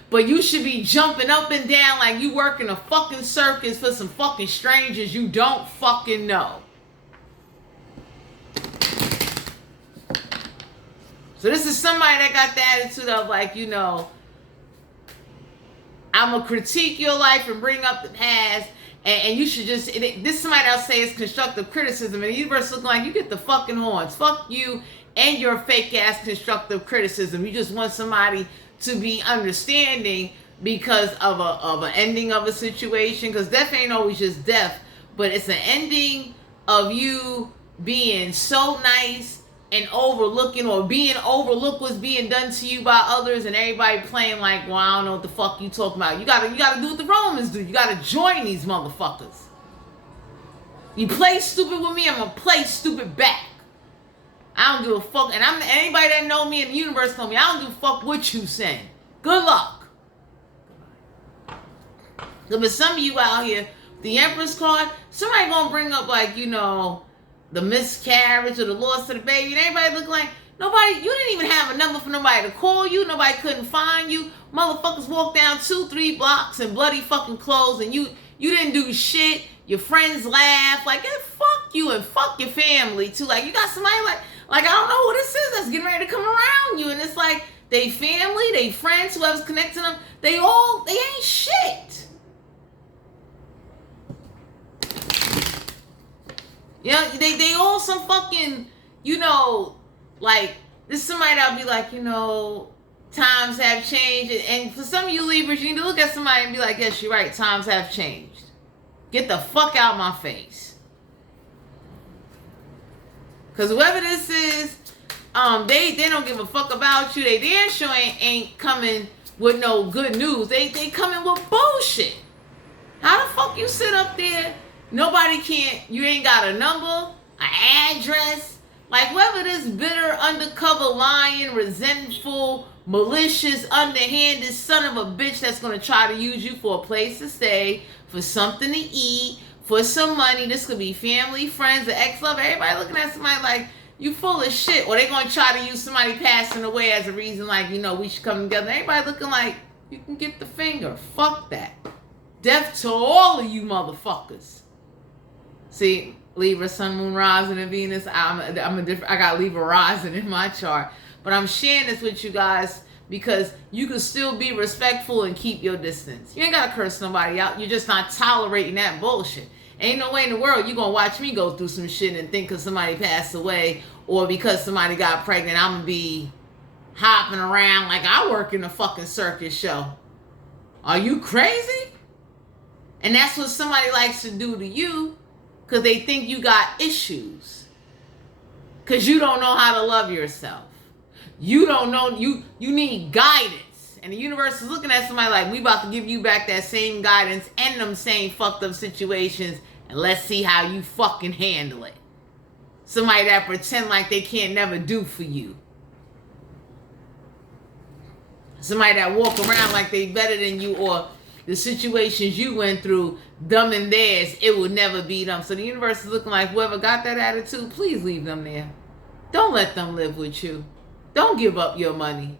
But you should be jumping up and down like you work in a fucking circus for some fucking strangers you don't fucking know. So this is somebody that got the attitude of like, you know, I'm going to critique your life and bring up the past. And you should just, this somebody else say is constructive criticism. And the universe looking like you get the fucking horns. Fuck you and your fake ass constructive criticism. You just want somebody to be understanding because of an ending of a situation. Because death ain't always just death. But it's an ending of you being so nice and overlooking or being overlooked what's being done to you by others, and everybody playing like, well, I don't know what the fuck you talking about. You gotta do what the Romans do. You gotta join these motherfuckers. You play stupid with me, I'm gonna play stupid back. I don't give a fuck. And anybody that know me in the universe know me. I don't give a fuck what you saying. Good luck. But some of you out here, the Empress card, somebody gonna bring up like, you know, the miscarriage or the loss of the baby, and everybody look like nobody, you didn't even have a number for nobody to call you, nobody couldn't find you, motherfuckers walked down 2-3 blocks in bloody fucking clothes, and you didn't do shit, your friends laugh, like, hey, fuck you and fuck your family too, like, you got somebody like I don't know who this is that's getting ready to come around you, and it's like, they family, they friends, whoever's connecting them, they ain't shit. Yeah, they all some fucking, you know, like, this is somebody that'll be like, you know, times have changed. And for some of you Libras, you need to look at somebody and be like, yes, you're right, times have changed. Get the fuck out of my face. Because whoever this is, they don't give a fuck about you. They damn sure ain't coming with no good news. They coming with bullshit. How the fuck you sit up there? Nobody you ain't got a number, an address. Like, whoever this bitter, undercover, lying, resentful, malicious, underhanded son of a bitch that's going to try to use you for a place to stay, for something to eat, for some money. This could be family, friends, an ex-lover. Everybody looking at somebody like, you full of shit. Or they going to try to use somebody passing away as a reason, like, you know, we should come together. Everybody looking like, you can get the finger. Fuck that. Death to all of you motherfuckers. See, Libra, Sun, Moon, Rising, and Venus. I got Libra Rising in my chart. But I'm sharing this with you guys because you can still be respectful and keep your distance. You ain't got to curse nobody out. You're just not tolerating that bullshit. Ain't no way in the world you're going to watch me go through some shit and think because somebody passed away or because somebody got pregnant, I'm going to be hopping around like I work in a fucking circus show. Are you crazy? And that's what somebody likes to do to you because they think you got issues. Because you don't know how to love yourself. You don't know, you need guidance. And the universe is looking at somebody like, we about to give you back that same guidance and them same fucked up situations, and let's see how you fucking handle it. Somebody that pretend like they can't never do for you. Somebody that walk around like they better than you, or the situations you went through, them and theirs, it would never be them. So the universe is looking like, whoever got that attitude, please leave them there. Don't let them live with you. Don't give up your money.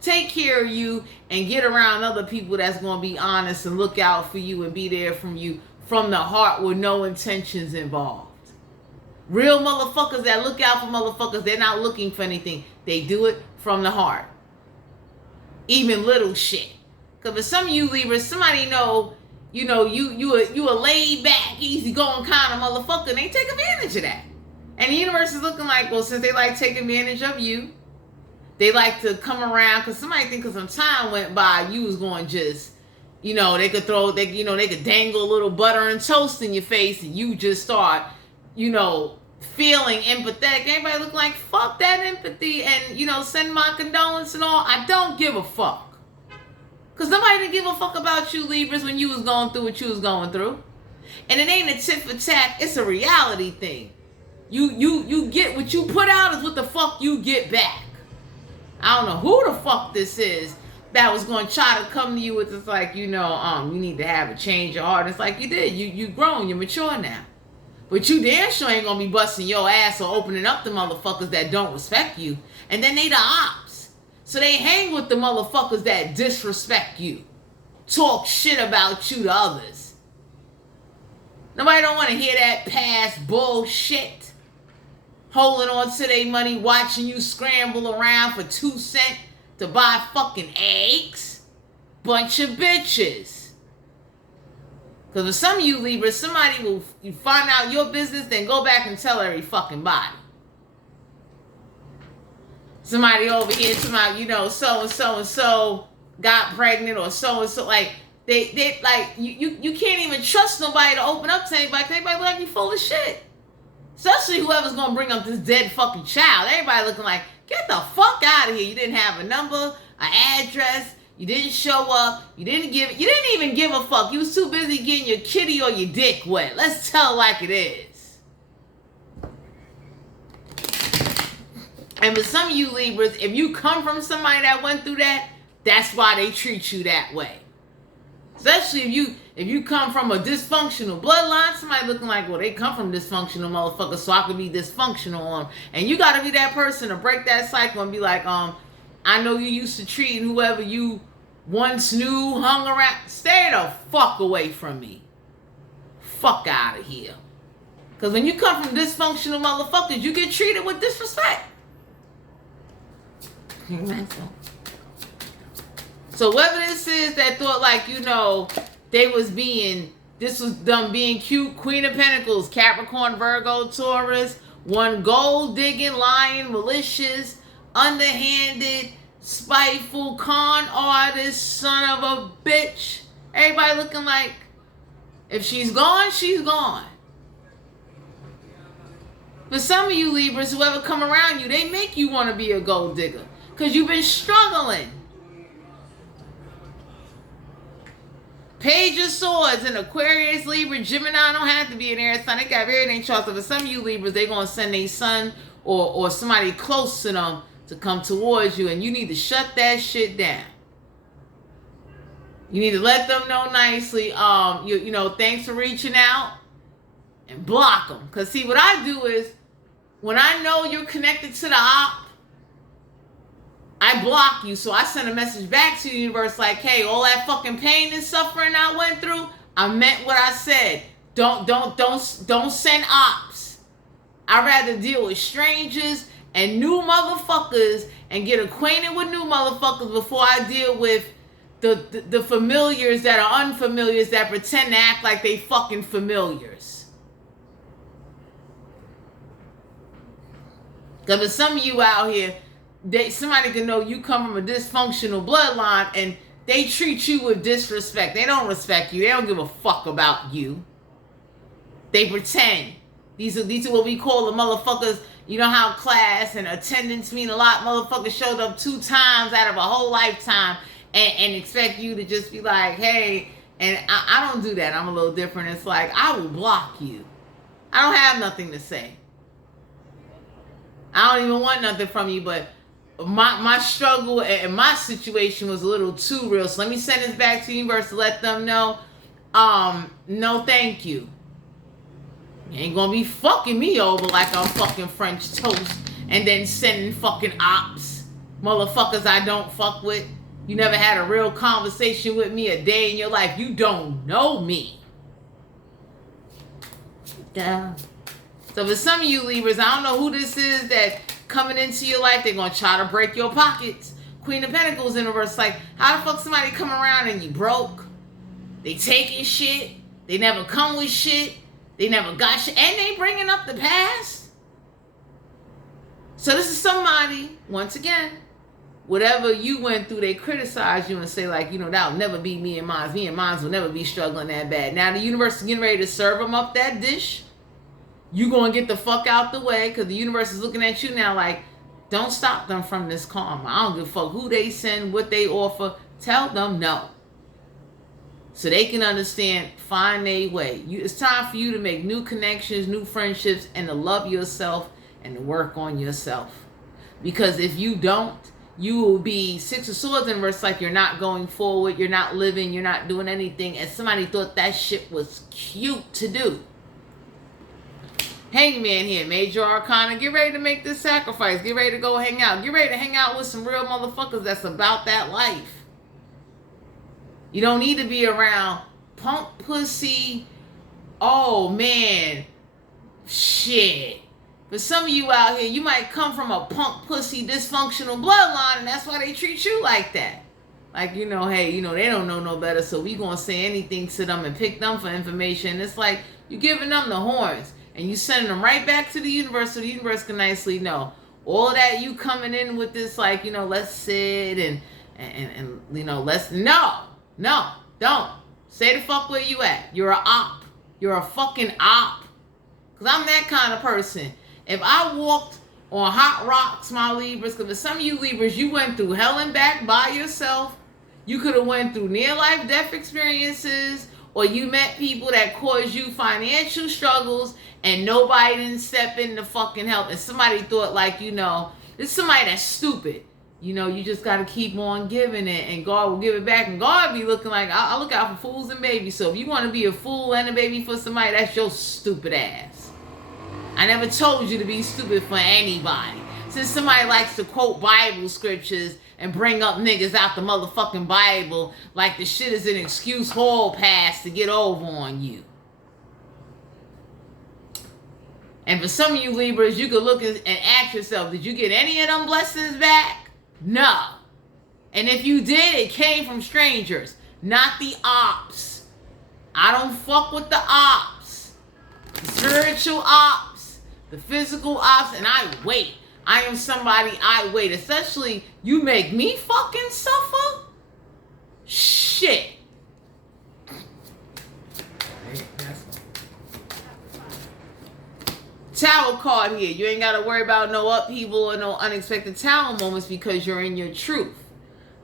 Take care of you and get around other people that's going to be honest and look out for you and be there from you from the heart with no intentions involved. Real motherfuckers that look out for motherfuckers, they're not looking for anything. They do it from the heart. Even little shit. Because for some of you Libras, somebody know, you a laid back, easy going kind of motherfucker, and they take advantage of that. And the universe is looking like, well, since they like take advantage of you, they like to come around, because somebody think because some time went by, you was going just, they could dangle a little butter and toast in your face, and you just start, feeling empathetic. Everybody look like, fuck that empathy, and, send my condolences and all. I don't give a fuck. Because nobody didn't give a fuck about you, Libras, when you was going through what you was going through. And it ain't a tit for tat. It's a reality thing. You get what you put out is what the fuck you get back. I don't know who the fuck this is that was going to try to come to you with this like, you need to have a change of heart. It's like you did. You grown. You're mature now. But you damn sure ain't going to be busting your ass or opening up the motherfuckers that don't respect you. And then they the ops. So they hang with the motherfuckers that disrespect you. Talk shit about you to others. Nobody don't want to hear that past bullshit. Holding on to their money, watching you scramble around for 2 cents to buy fucking eggs. Bunch of bitches. Because for some of you Libras, somebody will find out your business, then go back and tell every fucking body. Somebody over here, somebody, so-and-so got pregnant, or so-and-so, like, they like, you can't even trust nobody to open up to anybody, because everybody look like you full of shit. Especially whoever's going to bring up this dead fucking child. Everybody looking like, get the fuck out of here. You didn't have a number, an address, you didn't show up, you didn't even give a fuck. You was too busy getting your kitty or your dick wet. Let's tell it like it is. And for some of you Libras, if you come from somebody that went through that, that's why they treat you that way. Especially if you come from a dysfunctional bloodline, somebody looking like, well, they come from dysfunctional motherfuckers, so I could be dysfunctional on them. And you got to be that person to break that cycle and be like, I know you used to treat whoever you once knew, hung around. Stay the fuck away from me. Fuck out of here. Because when you come from dysfunctional motherfuckers, you get treated with disrespect. So whether this is that thought like, this was them being cute, Queen of Pentacles, Capricorn, Virgo, Taurus, one gold digging, lying, malicious, underhanded, spiteful, con artist, son of a bitch. Everybody looking like, if she's gone, she's gone. For some of you Libras, whoever come around you, they make you want to be a gold digger. Because you've been struggling. Page of Swords in Aquarius, Libra, Gemini. Don't have to be an air sign. They got everything charts. So for some of you Libras, they're going to send a son or somebody close to them to come towards you. And you need to shut that shit down. You need to let them know nicely, thanks for reaching out, and block them. Because see, what I do is, when I know you're connected to the op, I block you. So I send a message back to the universe like, hey, all that fucking pain and suffering I went through, I meant what I said. Don't send ops. I'd rather deal with strangers and new motherfuckers and get acquainted with new motherfuckers before I deal with the familiars that are unfamiliars that pretend to act like they fucking familiars. Because for some of you out here, somebody can know you come from a dysfunctional bloodline, and They treat you with disrespect. They don't respect you. They don't give a fuck about you. They pretend. These are what we call the motherfuckers. You know how class and attendance mean a lot. Motherfuckers showed up 2 times out of a whole lifetime and expect you to just be like, hey. And I don't do that. I'm a little different. It's like, I will block you. I don't have nothing to say. I don't even want nothing from you, but my struggle and my situation was a little too real. So let me send this back to the universe to let them know, no thank you. You ain't gonna be fucking me over like I'm fucking French toast and then sending fucking ops. Motherfuckers I don't fuck with. You never had a real conversation with me a day in your life. You don't know me. Yeah. So for some of you Libras, I don't know who this is that coming into your life, they're going to try to break your pockets. Queen of Pentacles in reverse, like, how the fuck somebody come around and you broke? They taking shit. They never come with shit. They never got shit. And they bringing up the past. So this is somebody, once again, whatever you went through, they criticize you and say, like, you know, that'll never be me and mine. Me and mine will never be struggling that bad. Now the universe is getting ready to serve them up that dish. You gonna get the fuck out the way because the universe is looking at you now like, don't stop them from this karma. I don't give a fuck who they send, what they offer. Tell them no. So they can understand, find their way. It's time for you to make new connections, new friendships, and to love yourself and to work on yourself. Because if you don't, you will be 6 of Swords in reverse, like you're not going forward, you're not living, you're not doing anything, and somebody thought that shit was cute to do. Hangman here, Major Arcana. Get ready to make this sacrifice. Get ready to go hang out. Get ready to hang out with some real motherfuckers that's about that life. You don't need to be around punk pussy. Oh, man. Shit. For some of you out here, you might come from a punk pussy dysfunctional bloodline, and that's why they treat you like that. Like, you know, hey, you know, they don't know no better, so we gonna say anything to them and pick them for information. It's like you're giving them the horns. And you send them right back to the universe so the universe can nicely know. All of that you coming in with this, like, you know, let's sit and you know, let's, no, don't. Stay the fuck where you at. You're a op. You're a fucking op. Because I'm that kind of person. If I walked on hot rocks, my Libras, because for some of you Libras, you went through hell and back by yourself. You could have went through near-life death experiences, or you met people that caused you financial struggles and nobody didn't step in to fucking help. And somebody thought, like, you know, it's somebody that's stupid. You know, you just got to keep on giving it and God will give it back. And God be looking like, I look out for fools and babies. So if you want to be a fool and a baby for somebody, that's your stupid ass. I never told you to be stupid for anybody. Since somebody likes to quote Bible scriptures and bring up niggas out the motherfucking Bible like the shit is an excuse hall pass to get over on you. And for some of you Libras, you could look and ask yourself, did you get any of them blessings back? No. And if you did, it came from strangers, not the ops. I don't fuck with the ops. The spiritual ops, the physical ops, and I wait. I am somebody, I wait. Especially, you make me fucking suffer? Shit. Tower card here. You ain't got to worry about no upheaval or no unexpected tower moments because you're in your truth.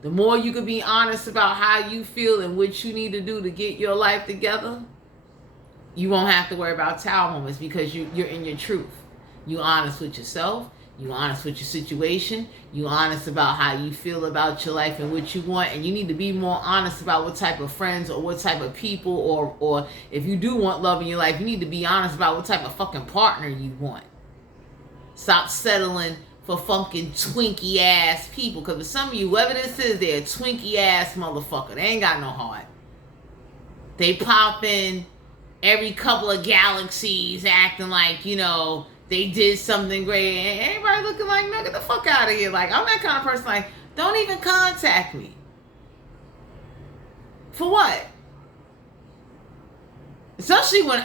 The more you can be honest about how you feel and what you need to do to get your life together, you won't have to worry about tower moments because you're in your truth. You're honest with yourself. You're honest with your situation. You're honest about how you feel about your life and what you want. And you need to be more honest about what type of friends or what type of people or if you do want love in your life, you need to be honest about what type of fucking partner you want. Stop settling for fucking twinkie ass people. Because for some of you, whoever this is, they're a twinkie ass motherfucker. They ain't got no heart. They pop in every couple of galaxies acting like, you know, they did something great, and everybody looking like, no, get the fuck out of here. Like, I'm that kind of person, like, don't even contact me. For what? Especially when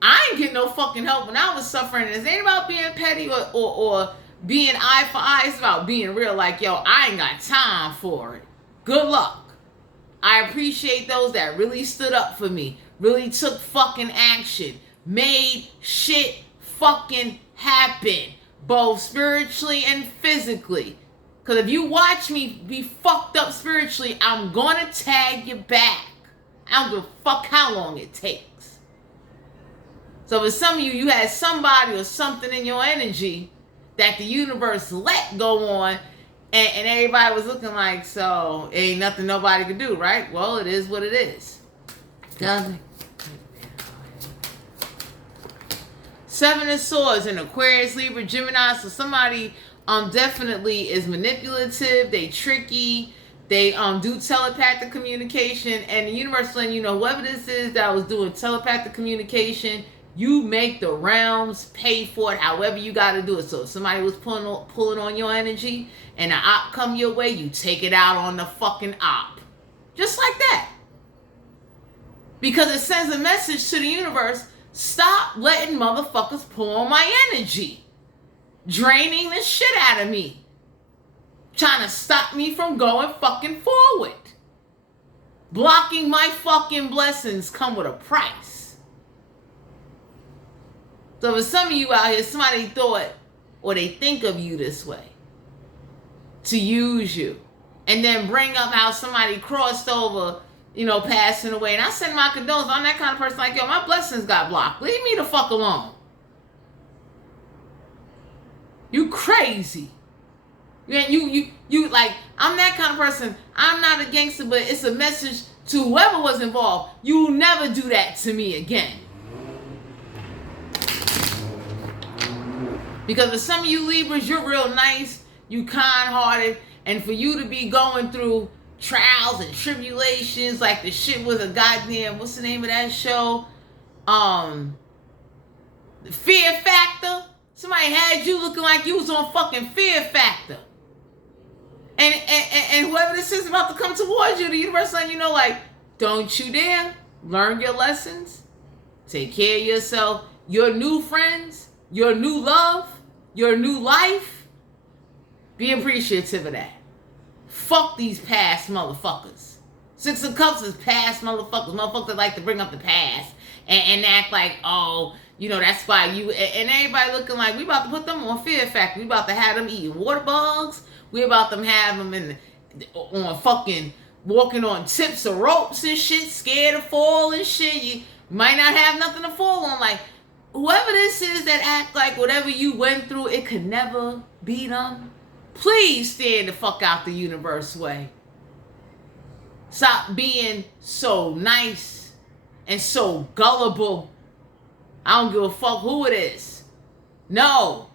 I ain't getting no fucking help when I was suffering. It ain't about being petty or being eye for eye. It's about being real, like, yo, I ain't got time for it. Good luck. I appreciate those that really stood up for me, really took fucking action, made shit fucking happen, both spiritually and physically. Because if you watch me be fucked up spiritually, I'm gonna tag you back. I don't give a fuck how long it takes. So for some of you, you had somebody or something in your energy that the universe let go on, and everybody was looking like, so ain't nothing nobody could do, right? Well, it is what it is. Seven of Swords in Aquarius, Libra, Gemini. So somebody definitely is manipulative. They tricky. They do telepathic communication. And the universe letting you know, whoever this is that was doing telepathic communication, you make the realms pay for it however you got to do it. So if somebody was pulling on your energy and an op come your way, you take it out on the fucking op. Just like that. Because it sends a message to the universe, stop letting motherfuckers pull on my energy. Draining the shit out of me. Trying to stop me from going fucking forward. Blocking my fucking blessings come with a price. So for some of you out here, somebody thought, or they think of you this way. To use you. And then bring up how somebody crossed over, you know, passing away. And I send my condolences. I'm that kind of person like, yo, my blessings got blocked. Leave me the fuck alone. You crazy. You like, I'm that kind of person. I'm not a gangster, but it's a message to whoever was involved. You will never do that to me again. Because for some of you Libras, you're real nice, you kind-hearted, and for you to be going through trials and tribulations, like the shit was a goddamn, what's the name of that show? Fear Factor. Somebody had you looking like you was on fucking Fear Factor. And whoever this is about to come towards you, the universe letting you know, like, don't you dare. Learn your lessons. Take care of yourself. Your new friends, your new love, your new life. Be appreciative of that. Fuck these past motherfuckers. Six of Cups is past motherfuckers. Motherfuckers that like to bring up the past and act like, oh, you know, that's why you... And everybody looking like, we about to put them on Fear Factor. We about to have them eating water bugs. We about to have them on fucking walking on tips of ropes and shit, scared to fall and shit. You might not have nothing to fall on. Like, whoever this is that act like whatever you went through, it could never be them. Please stand the fuck out the universe way. Stop being so nice and so gullible. I don't give a fuck who it is. No.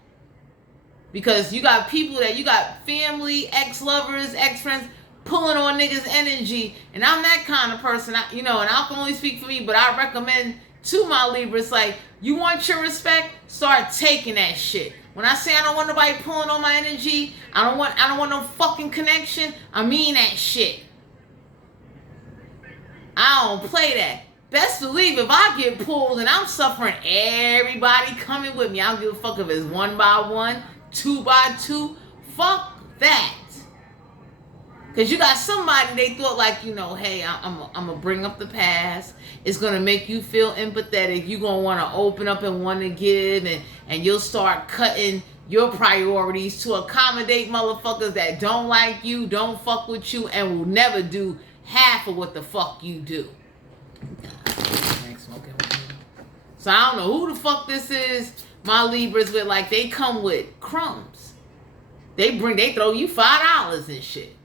Because you got people that, you got family, ex-lovers, ex-friends pulling on niggas' energy. And I'm that kind of person, and I can only speak for me, but I recommend to my Libras, like, you want your respect? Start taking that shit. When I say I don't want nobody pulling on my energy, I don't want no fucking connection, I mean that shit. I don't play that. Best believe if I get pulled and I'm suffering, everybody coming with me. I don't give a fuck if it's 1 by 1, 2 by 2. Fuck that. Because you got somebody they thought like, hey, I'm going to bring up the past. It's going to make you feel empathetic. You're going to want to open up and want to give. And you'll start cutting your priorities to accommodate motherfuckers that don't like you, don't fuck with you, and will never do half of what the fuck you do. So I don't know who the fuck this is. My Libras with, like, they come with crumbs. They throw you $5 and shit.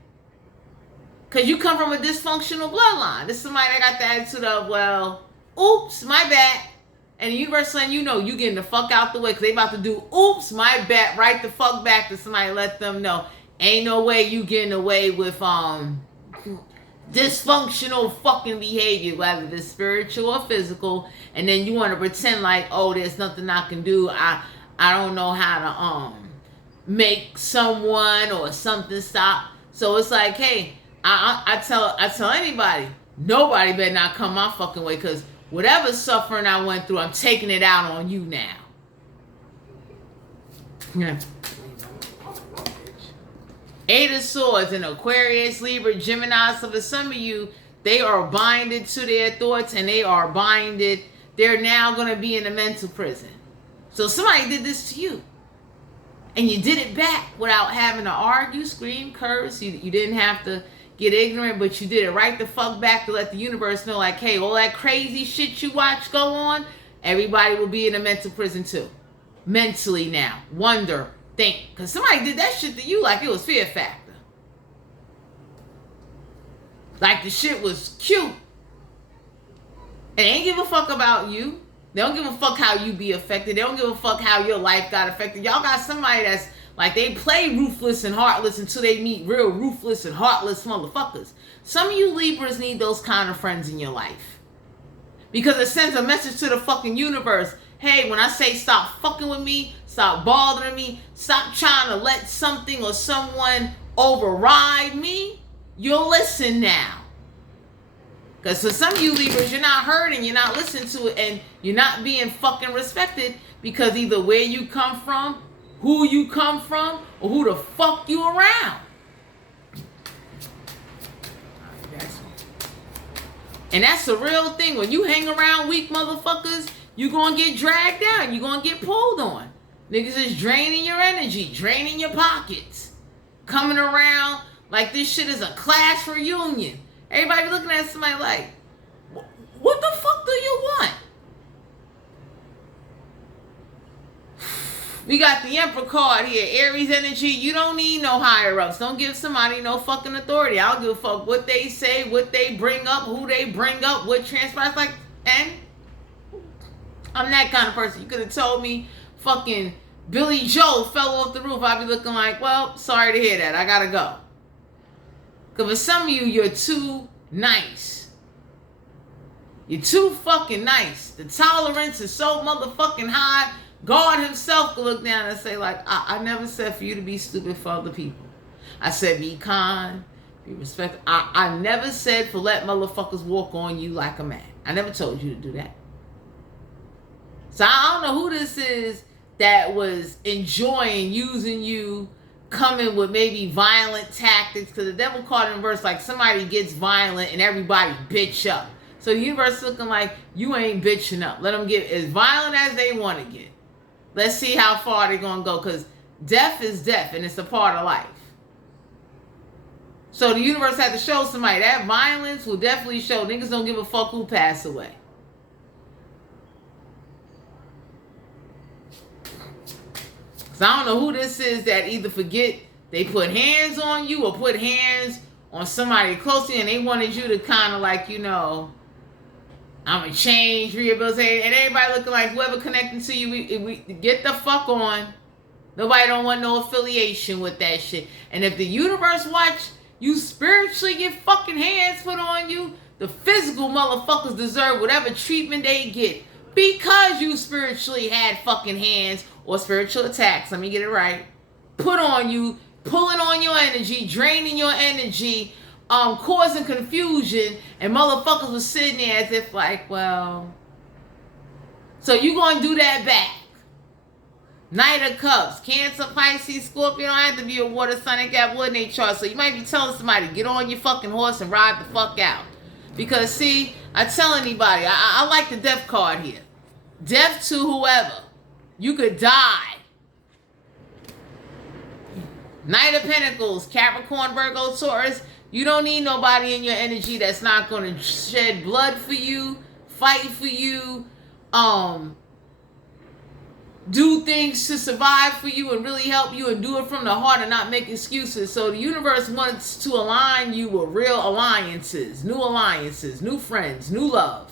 Because you come from a dysfunctional bloodline. This is somebody that got the attitude of, well, oops, my bad. And the universe letting you know you getting the fuck out the way because they about to do, oops, my bad, right the fuck back to somebody, let them know. Ain't no way you getting away with dysfunctional fucking behavior, whether it's spiritual or physical. And then you want to pretend like, oh, there's nothing I can do. I don't know how to make someone or something stop. So it's like, hey, I tell anybody, nobody better not come my fucking way, because whatever suffering I went through, I'm taking it out on you now. Yeah. 8 of Swords in Aquarius, Libra, Gemini. So for some of you, They are binded to their thoughts, and they are binded. They're now going to be in a mental prison. So somebody did this to you, and you did it back without having to argue, scream, curse. You didn't have to get ignorant, but you did it right the fuck back to let the universe know, like, hey, all that crazy shit you watch go on, everybody will be in a mental prison too. Mentally now. Wonder, think. Because somebody did that shit to you like it was fear factor. Like the shit was cute. And they ain't give a fuck about you. They don't give a fuck how you be affected. They don't give a fuck how your life got affected. Y'all got somebody that's like, they play ruthless and heartless until they meet real ruthless and heartless motherfuckers. Some of you Libras need those kind of friends in your life. Because it sends a message to the fucking universe. Hey, when I say stop fucking with me, stop bothering me, stop trying to let something or someone override me, you'll listen now. Because for some of you Libras, you're not heard and you're not listened to it, and you're not being fucking respected because either where you come from, who you come from, or who the fuck you around. And that's the real thing. When you hang around weak motherfuckers, you're going to get dragged down. You're going to get pulled on. Niggas is draining your energy, draining your pockets. Coming around like this shit is a class reunion. Everybody looking at somebody like, what the fuck do you want? We got the Emperor card here. Aries energy. You don't need no higher ups. Don't give somebody no fucking authority. I don't give a fuck what they say, what they bring up, who they bring up, what transpires. Like, and I'm that kind of person. You could have told me fucking Billy Joe fell off the roof. I'd be looking like, well, sorry to hear that. I gotta go. Because for some of you, you're too nice. You're too fucking nice. The tolerance is so motherfucking high. God himself could look down and say, like, I never said for you to be stupid for other people. I said be kind, be respectful. I never said for let motherfuckers walk on you like a man. I never told you to do that. So I don't know who this is that was enjoying using you, coming with maybe violent tactics. Because the devil card in reverse, like somebody gets violent and everybody bitch up. So the universe looking like you ain't bitching up. Let them get as violent as they want to get. Let's see how far they're going to go, because death is death, and it's a part of life. So the universe had to show somebody that violence will definitely show. Niggas don't give a fuck who passed away. So I don't know who this is that either forget they put hands on you or put hands on somebody close to you, and they wanted you to kind of like, you know, I'm going to change, rehabilitate, and everybody looking like whoever connecting to you, we get the fuck on. Nobody don't want no affiliation with that shit. And if the universe watch you spiritually get fucking hands put on you, the physical motherfuckers deserve whatever treatment they get because you spiritually had fucking hands or spiritual attacks, let me get it right, put on you, pulling on your energy, draining your energy, causing confusion, and motherfuckers was sitting there as if like, well, so you gonna do that back. Knight of Cups, Cancer, Pisces, Scorpio, don't have to be a water sign, they got wood in their chart, so you might be telling somebody, get on your fucking horse and ride the fuck out. Because see, I tell anybody, I like the death card here. Death to whoever. You could die. Knight of Pentacles, Capricorn, Virgo, Taurus. You don't need nobody in your energy that's not going to shed blood for you, fight for you, do things to survive for you and really help you and do it from the heart and not make excuses. So the universe wants to align you with real alliances, new friends, new love.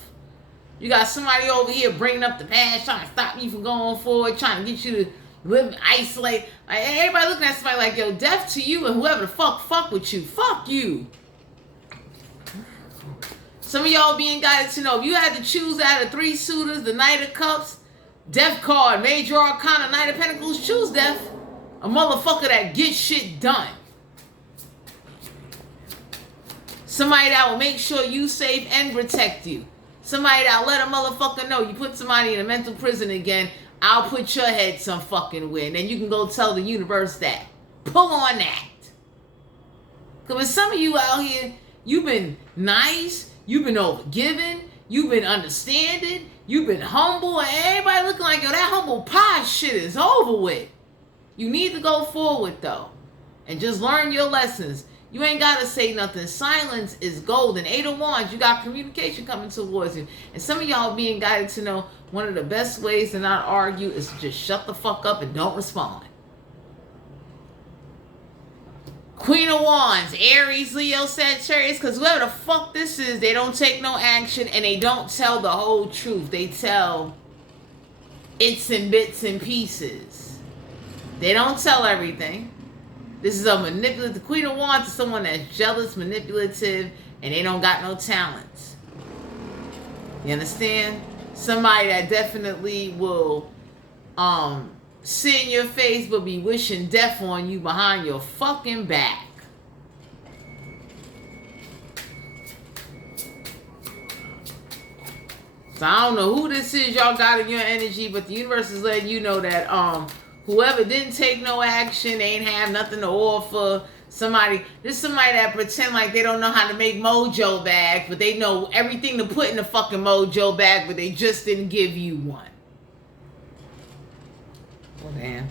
You got somebody over here bringing up the past, trying to stop you from going forward, trying to get you to live, isolate. Like, everybody looking at somebody like, yo, death to you and whoever the fuck with you. Fuck you. Some of y'all being guided to know, if you had to choose out of 3 suitors, the Knight of Cups, Death card, Major Arcana, Knight of Pentacles, choose death. A motherfucker that gets shit done. Somebody that will make sure you safe and protect you. Somebody that'll let a motherfucker know you put somebody in a mental prison again, I'll put your head some fucking way. And then you can go tell the universe that. Pull on that. Because with some of you out here, you've been nice, you've been overgiving, you've been understanding, you've been humble, and everybody looking like, yo, that humble pie shit is over with. You need to go forward, though, and just learn your lessons. You ain't got to say nothing. Silence is golden. 8 of Wands, you got communication coming towards you. And some of y'all being guided to know one of the best ways to not argue is to just shut the fuck up and don't respond. Queen of Wands, Aries, Leo, Sagittarius, because whoever the fuck this is, they don't take no action and they don't tell the whole truth. They tell it's in bits and pieces. They don't tell everything. This is a manipulative. The Queen of Wands is someone that's jealous, manipulative, and they don't got no talents. You understand? Somebody that definitely will sit in your face but be wishing death on you behind your fucking back. So I don't know who this is y'all got in your energy, but the universe is letting you know that whoever didn't take no action, they ain't have nothing to offer. Somebody that pretend like they don't know how to make mojo bags, but they know everything to put in the fucking mojo bag, but they just didn't give you one. Oh, damn.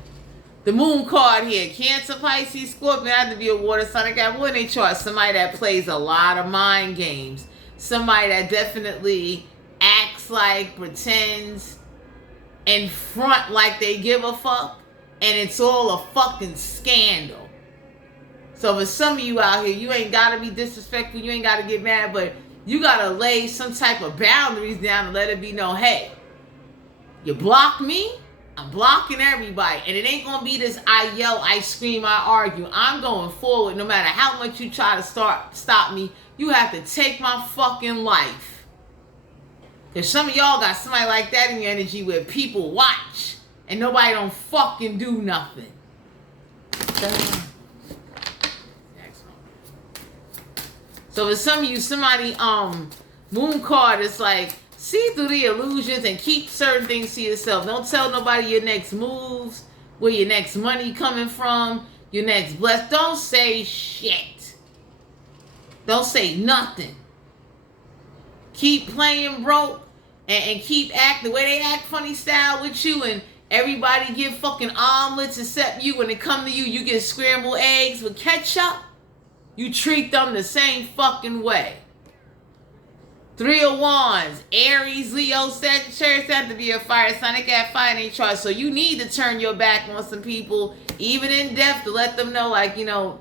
The moon card here. Cancer, Pisces, Scorpion. Have to be a water sign. I got one in their chart. Somebody that plays a lot of mind games. Somebody that definitely acts like, pretends, and front like they give a fuck. And it's all a fucking scandal. So for some of you out here, you ain't got to be disrespectful. You ain't got to get mad. But you got to lay some type of boundaries down and let it be known, hey, you block me, I'm blocking everybody. And it ain't going to be this I yell, I scream, I argue. I'm going forward no matter how much you try to stop me. You have to take my fucking life. Because some of y'all got somebody like that in your energy where people watch and nobody don't fucking do nothing. So for some of you, somebody moon card is like, see through the illusions and keep certain things to yourself. Don't tell nobody your next moves, where your next money coming from, your next bless. Don't say shit. Don't say nothing. Keep playing broke and keep acting the way they act funny style with you, and everybody give fucking omelets except you. When it come to you, you get scrambled eggs with ketchup. You treat them the same fucking way. 3 of Wands, Aries, Leo, Sagittarius have to be a fire sign. They got fire in their chart. So you need to turn your back on some people, even in death, to let them know, like, you know,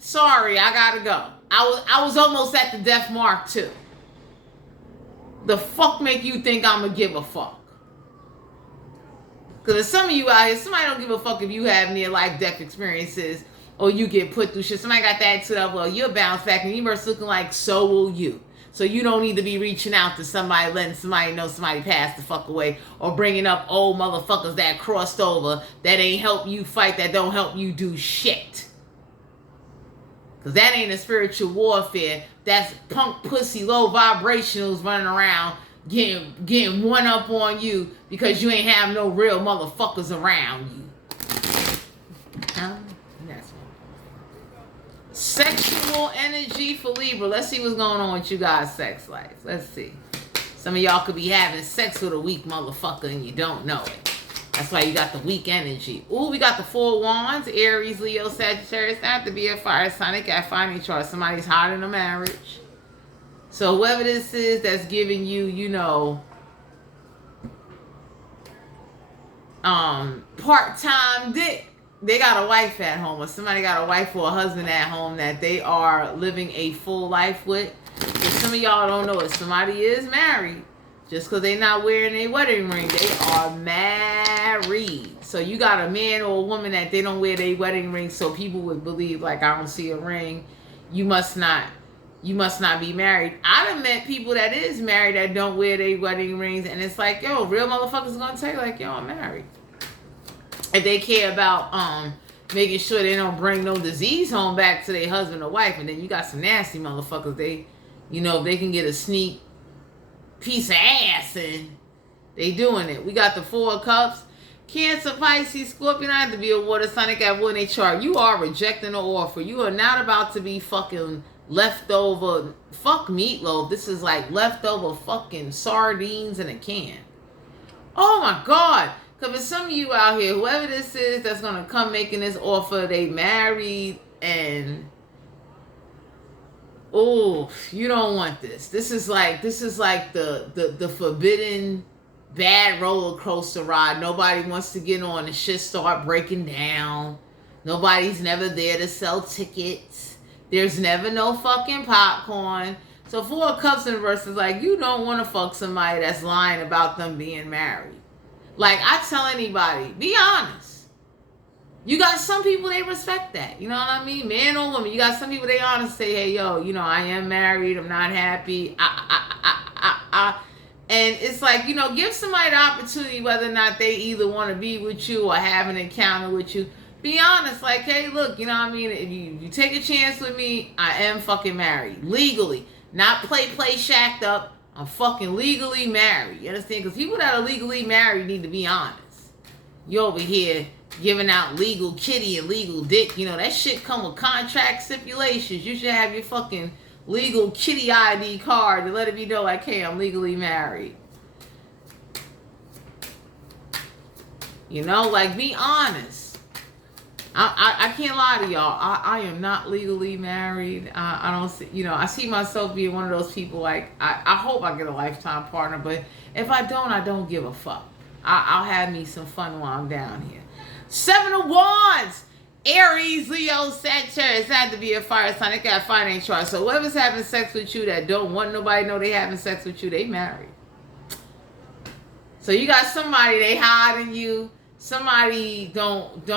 sorry, I gotta go. I was almost at the death mark too. The fuck make you think I'm gonna give a fuck? Because some of you out here, somebody don't give a fuck if you have near life death experiences or you get put through shit. Somebody got that attitude of, well, you'll bounce back, and the universe looking like, so will you. So you don't need to be reaching out to somebody, letting somebody know somebody passed the fuck away, or bringing up old motherfuckers that crossed over, that ain't help you fight, that don't help you do shit. Because that ain't a spiritual warfare. That's punk pussy low vibrationals running around getting one up on you because you ain't have no real motherfuckers around you. That's sexual energy for Libra. Let's see what's going on with you guys' sex life. Let's see. Some of y'all could be having sex with a weak motherfucker and you don't know it. That's why you got the weak energy. Ooh, we got the 4 of Wands, Aries, Leo, Sagittarius. That have to be a fire sign. They got finding chart. Somebody's hot in a marriage. So whoever this is that's giving you, you know, part-time dick, they got a wife at home, or somebody got a wife or a husband at home that they are living a full life with. If some of y'all don't know it, somebody is married. Just because they're not wearing a wedding ring, they are married. So you got a man or a woman that they don't wear their wedding ring, so people would believe, like, I don't see a ring, you must not be married. I done met people that is married that don't wear their wedding rings, and it's like, yo, real motherfuckers gonna tell you, like, yo, I'm married. If they care about making sure they don't bring no disease home back to their husband or wife. And then you got some nasty motherfuckers, they, you know, if they can get a sneak piece of ass and they doing it. We got the 4 of Cups. Cancer, Pisces, Scorpion. I have to be a water sign. They got one in their chart. You are rejecting the offer. You are not about to be fucking leftover, fuck meatloaf. This is like leftover fucking sardines in a can. Oh my God. Because for some of you out here, whoever this is that's going to come making this offer, they married and, oh, you don't want this. This is like the forbidden bad roller coaster ride. Nobody wants to get on and shit start breaking down. Nobody's never there to sell tickets. There's never no fucking popcorn. So Four of Cups in reverse is like, you don't want to fuck somebody that's lying about them being married. Like, I tell anybody, be honest. You got some people, they respect that. You know what I mean? Man or woman. You got some people, they honest, say, hey, yo, you know, I am married. I'm not happy. And it's like, you know, give somebody the opportunity whether or not they either want to be with you or have an encounter with you. Be honest. Like, hey, look, you know what I mean? If you take a chance with me, I am fucking married. Legally. Not play shacked up. I'm fucking legally married. You understand? Because people that are legally married need to be honest. You over here giving out legal kitty and legal dick. You know, that shit come with contract stipulations. You should have your fucking legal kitty ID card to let it be know, like, hey, I'm legally married. You know, like, be honest. I can't lie to y'all. I am not legally married. I don't see, you know, I see myself being one of those people, like, I hope I get a lifetime partner, but if I don't give a fuck. I'll have me some fun while I'm down here. 7 of Wands. Aries, Leo, Sagittarius. It had to be a fire sign. They got finance chart. So whoever's having sex with you that don't want nobody to know they having sex with you, they married. So you got somebody, they hiding you. Somebody don't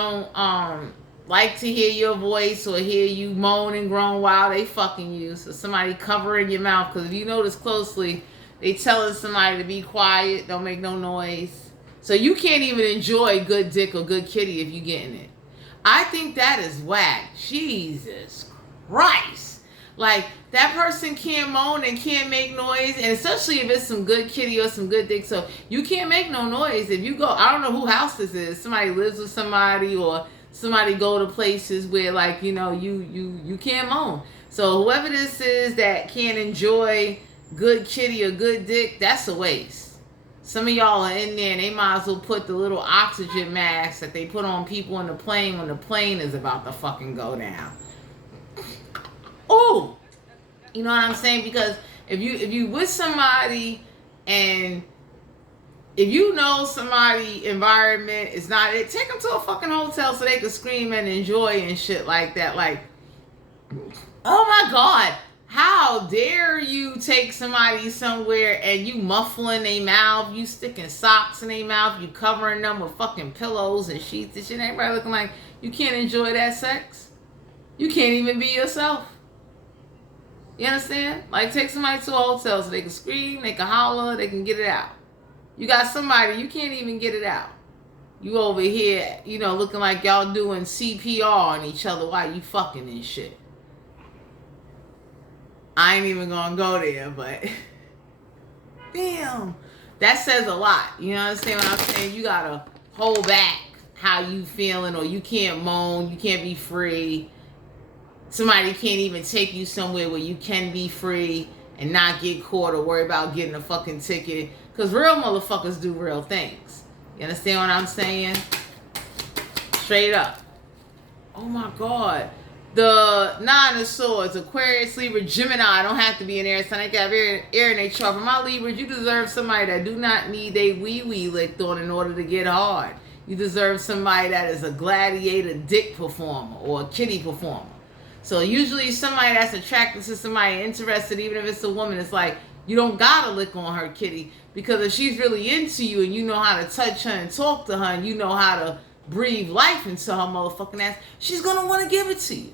like to hear your voice or hear you moan and groan while they fucking you. So somebody covering your mouth, because if you notice closely, they telling somebody to be quiet, don't make no noise. So you can't even enjoy good dick or good kitty if you getting it. I think that is whack. Jesus Christ. Like, that person can't moan and can't make noise, and especially if it's some good kitty or some good dick. So you can't make no noise. If you go, I don't know who house this is. Somebody lives with somebody, or somebody go to places where, like, you know, you can't moan. So whoever this is that can't enjoy good kitty or good dick, that's a waste. Some of y'all are in there and they might as well put the little oxygen mask that they put on people on the plane when the plane is about to fucking go down. Oh, you know what I'm saying? Because if you with somebody, and if you know somebody environment is not it, take them to a fucking hotel so they can scream and enjoy and shit like that. Like, oh my God, how dare you take somebody somewhere and you muffling their mouth, you sticking socks in their mouth, you covering them with fucking pillows and sheets and shit. Everybody looking like you can't enjoy that sex. You can't even be yourself. You understand? Like, take somebody to a hotel so they can scream, they can holler, they can get it out. You got somebody, you can't even get it out. You over here, you know, looking like y'all doing CPR on each other while you fucking and shit. I ain't even gonna go there, but damn, that says a lot. You understand what I'm saying? You gotta hold back how you feeling, or you can't moan, you can't be free. Somebody can't even take you somewhere where you can be free and not get caught or worry about getting a fucking ticket. Because real motherfuckers do real things. You understand what I'm saying? Straight up. Oh my God. The 9 of Swords, Aquarius, Libra, Gemini. Don't have to be an air sign. They got air in their chart. For my Libras, you deserve somebody that do not need a wee-wee licked on in order to get hard. You deserve somebody that is a gladiator dick performer or a kitty performer. So usually somebody that's attracted to somebody interested, even if it's a woman, it's like, you don't gotta lick on her kitty, because if she's really into you and you know how to touch her and talk to her and you know how to breathe life into her motherfucking ass, she's gonna want to give it to you.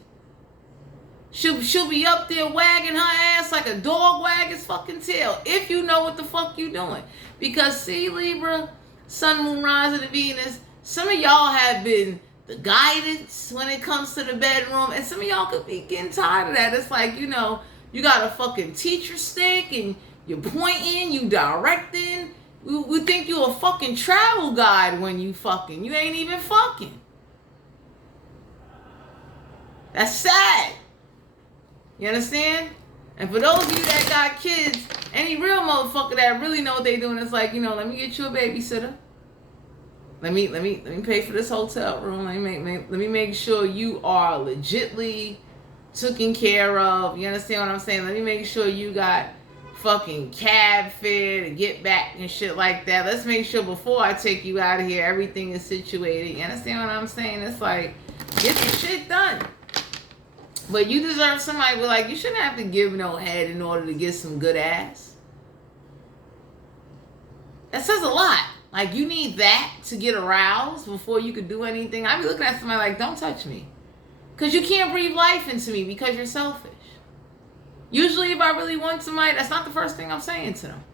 She'll be up there wagging her ass like a dog wag his fucking tail, if you know what the fuck you doing. Because see, Libra, Sun, Moon, Rising, and Venus, some of y'all have been the guidance when it comes to the bedroom, and some of y'all could be getting tired of that. It's like, you know, you got a fucking teacher stick and you're pointing, you directing. We think you a fucking travel guide when you fucking. You ain't even fucking. That's sad. You understand? And for those of you that got kids, any real motherfucker that really know what they doing is like, let me get you a babysitter. Let me pay for this hotel room. Let me make sure you are legitly taken care of. You understand what I'm saying? Let me make sure you got fucking cab fare to get back and shit like that. Let's make sure before I take you out of here, everything is situated. You understand what I'm saying? It's like, get the shit done. But you deserve somebody with like, you shouldn't have to give no head in order to get some good ass. That says a lot. Like, you need that to get aroused before you could do anything. I be looking at somebody like, don't touch me. Because you can't breathe life into me because you're selfish. Usually if I really want somebody, that's not the first thing I'm saying to them.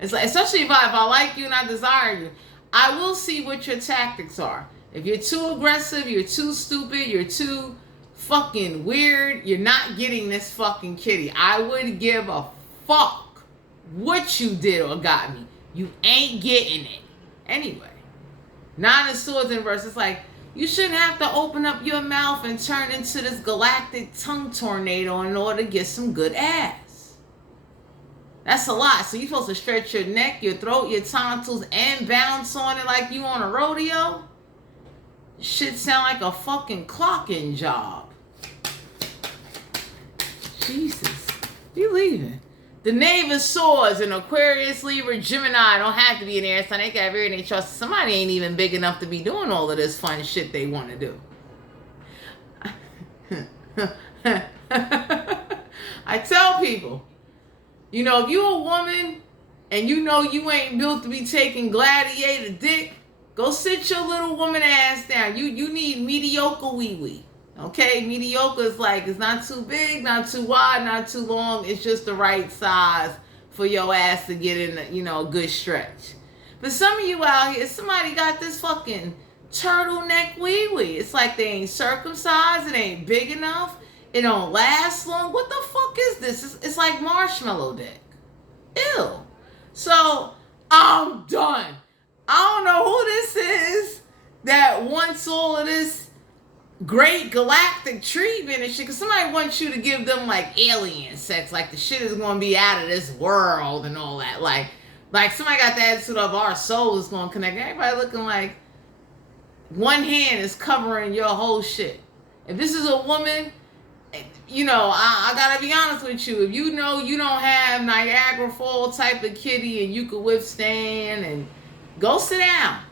It's like, especially if I like you and I desire you, I will see what your tactics are. If you're too aggressive, you're too stupid, you're too fucking weird, you're not getting this fucking kitty. I would give a fuck what you did or got me. You ain't getting it. Anyway, Nine of Swords in reverse. It's like, you shouldn't have to open up your mouth and turn into this galactic tongue tornado in order to get some good ass. That's a lot. So you're supposed to stretch your neck, your throat, your tonsils, and bounce on it like you on a rodeo? Shit sound like a fucking clocking job. Jesus. You leaving. The Knave of Swords in Aquarius, Libra, Gemini don't have to be an air sign. They got very trust. Somebody ain't even big enough to be doing all of this fun shit they want to do. I tell people, if you a woman and you ain't built to be taking gladiator dick, go sit your little woman ass down. You need mediocre wee-wee. Okay, mediocre is like, it's not too big, not too wide, not too long. It's just the right size for your ass to get in a good stretch. But some of you out here, somebody got this fucking turtleneck wee-wee. It's like they ain't circumcised, it ain't big enough, it don't last long. What the fuck is this? It's like marshmallow dick. Ew. So, I'm done. I don't know who this is that wants all of this great galactic treatment and shit, because somebody wants you to give them like alien sex, like the shit is going to be out of this world and all that. Like somebody got the attitude of our soul is going to connect. Everybody looking like one hand is covering your whole shit. If this is a woman, I gotta be honest with you. If you don't have Niagara Fall type of kitty and you could withstand, and go sit down.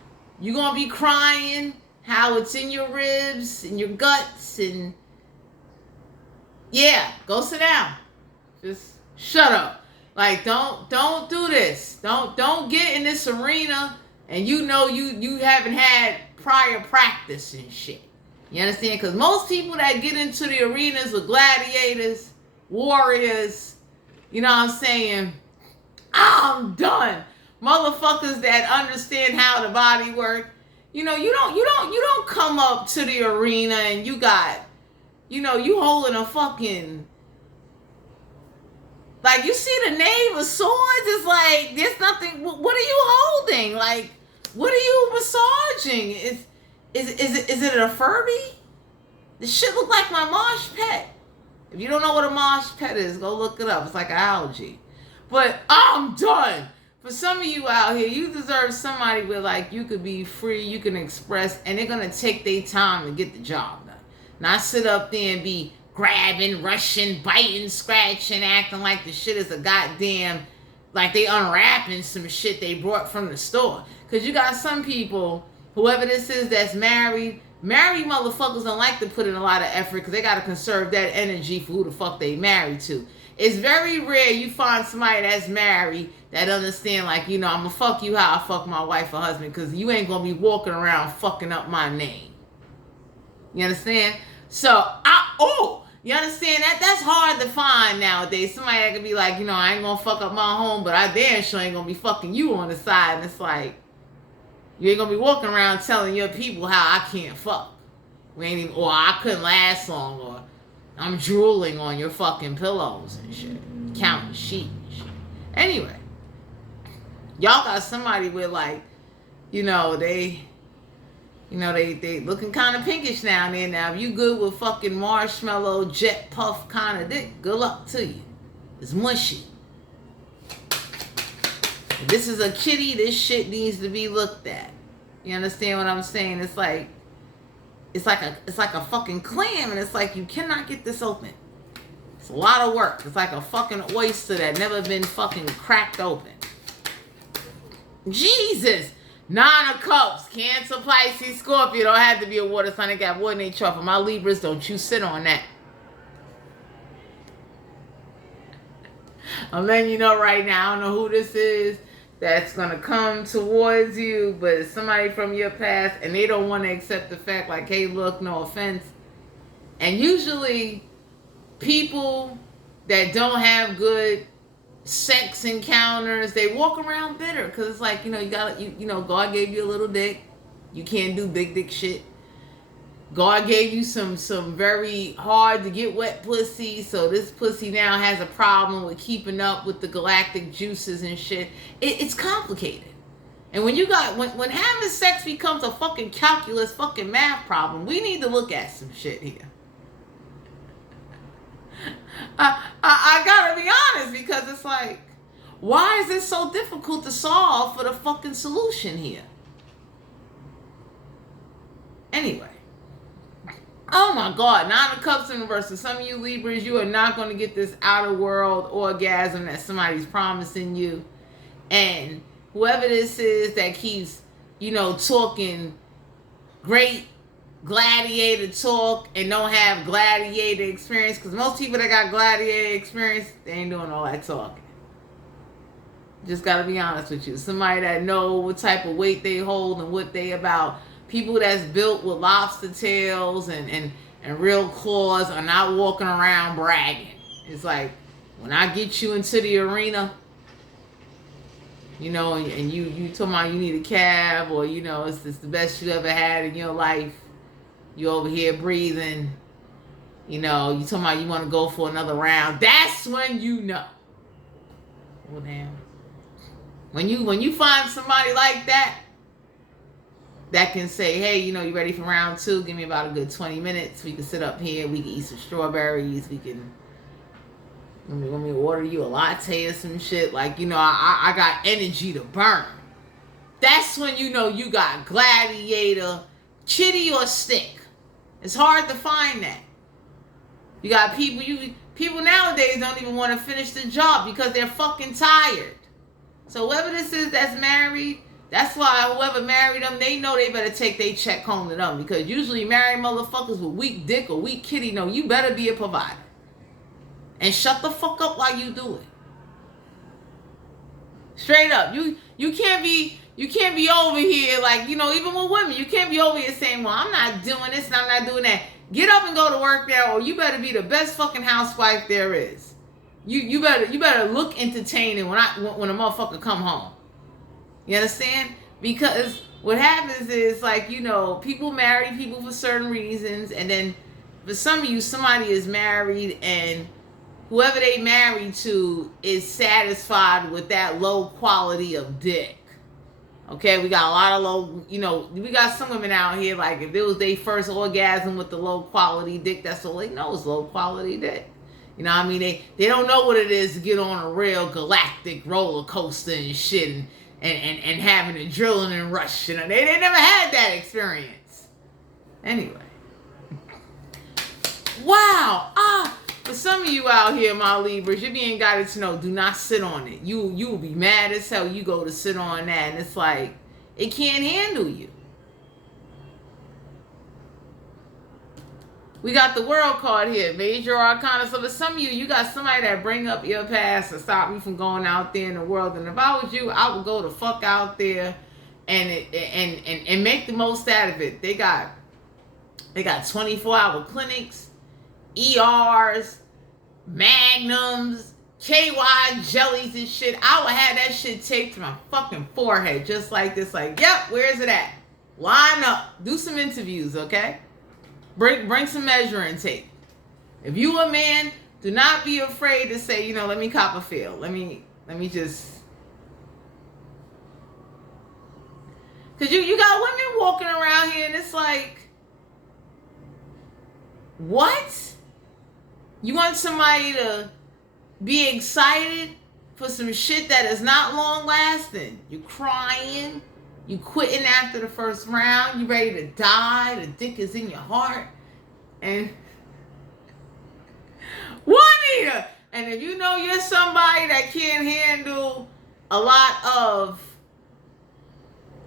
You're going to be crying how it's in your ribs and your guts, and yeah, go sit down. Just shut up. Like, don't do this. Don't get in this arena and you haven't had prior practice and shit. You understand? Because most people that get into the arenas with gladiators, warriors, you know what I'm saying, I'm done. Motherfuckers that understand how the body works. You don't come up to the arena and you got, you holding a fucking, like, you see the Knave of Swords, it's like, there's nothing, what are you holding? Like, what are you massaging? Is it a Furby? This shit look like my mosh pet. If you don't know what a mosh pet is, go look it up. It's like an algae. But I'm done. For some of you out here, you deserve somebody where, like, you could be free, you can express, and they're going to take their time to get the job done. Not sit up there and be grabbing, rushing, biting, scratching, acting like the shit is a goddamn, like they unwrapping some shit they brought from the store. Because you got some people, whoever this is that's married motherfuckers don't like to put in a lot of effort because they got to conserve that energy for who the fuck they married to. It's very rare you find somebody that's married that understand, like, I'm going to fuck you how I fuck my wife or husband, because you ain't going to be walking around fucking up my name. You understand? So, you understand that? That's hard to find nowadays. Somebody that could be like, I ain't going to fuck up my home, but I damn sure ain't going to be fucking you on the side. And it's like, you ain't going to be walking around telling your people how I can't fuck. Or I couldn't last long, or I'm drooling on your fucking pillows and shit. Counting sheep and shit. Anyway, y'all got somebody with, like, they You know, they looking kind of pinkish now and then. Now, if you good with fucking marshmallow, jet puff kind of dick, good luck to you. It's mushy. If this is a kitty, this shit needs to be looked at. You understand what I'm saying? It's like a fucking clam, and it's like you cannot get this open. It's a lot of work. It's like a fucking oyster that never been fucking cracked open. Jesus! 9 of Cups, Cancer, Pisces, Scorpio. Don't have to be a water sign. They got wood in their chart. For my Libras, don't you sit on that. I'm letting you know right now. I don't know who this is that's going to come towards you, but it's somebody from your past, and they don't want to accept the fact, like, hey, look, no offense. And usually, people that don't have good sex encounters, they walk around bitter, because it's like, you know, you know, God gave you a little dick. You can't do big dick shit. God gave you some very hard to get wet pussy, so this pussy now has a problem with keeping up with the galactic juices and shit. It's complicated. And when when having sex becomes a fucking calculus, fucking math problem, we need to look at some shit here. I gotta be honest, because it's like, why is it so difficult to solve for the fucking solution here? Anyway. Oh my God, 9 of Cups in reverse. So some of you Libras, you are not going to get this outer world orgasm that somebody's promising you. And whoever this is that keeps, you know, talking great gladiator talk and don't have gladiator experience, because most people that got gladiator experience, they ain't doing all that talking. Just got to be honest with you. Somebody that know what type of weight they hold and what they about. People that's built with lobster tails and real claws are not walking around bragging. It's like, when I get you into the arena, you know, and you talking about you need a cab, or, you know, it's the best you ever had in your life. You over here breathing. You know, you talking about you want to go for another round. That's when you know. Well, damn. When you find somebody like that can say, hey, you know, you ready for round 2? Give me about a good 20 minutes. We can sit up here. We can eat some strawberries. We can, let me order you a latte or some shit. Like, you know, I got energy to burn. That's when you know you got gladiator, chitty or stick. It's hard to find that. You got people nowadays don't even want to finish the job because they're fucking tired. So whoever this is that's married, that's why whoever married them, they know they better take their check home to them. Because usually married motherfuckers with weak dick or weak kitty, no, you better be a provider. And shut the fuck up while you do it. Straight up. You can't be over here like, you know, even with women, you can't be over here saying, well, I'm not doing this and I'm not doing that. Get up and go to work now, or you better be the best fucking housewife there is. You better look entertaining when a motherfucker come home. You understand? Because what happens is, like, you know, people marry people for certain reasons, and then for some of you, somebody is married and whoever they married to is satisfied with that low quality of dick. Okay, we got a lot of low, you know, we got some women out here, like, if it was their first orgasm with the low quality dick, that's all they know is low quality dick. You know what I mean? They don't know what it is to get on a real galactic roller coaster and shit and having a adrenaline rush. You know, they never had that experience. Anyway. Wow. For some of you out here, my Libras, you're being guided to know, do not sit on it. You will be mad as hell. You go to sit on that, and it's like, it can't handle you. We got the World card here, Major Arcana. So for some of you, you got somebody that bring up your past to stop you from going out there in the world. And if I was you, I would go the fuck out there and make the most out of it. They got 24-hour clinics, ERs, magnums, KY jellies and shit. I would have that shit taped to my fucking forehead just like this. Like, yep, where's it at? Line up. Do some interviews, okay? Bring some measuring tape. If you a man, do not be afraid to say, you know, let me cop a feel. Let me just. Because you got women walking around here and it's like, what? You want somebody to be excited for some shit that is not long lasting. You crying. You quitting after the first round. You ready to die. The dick is in your heart. And Juanita! And if you know you're somebody that can't handle a lot of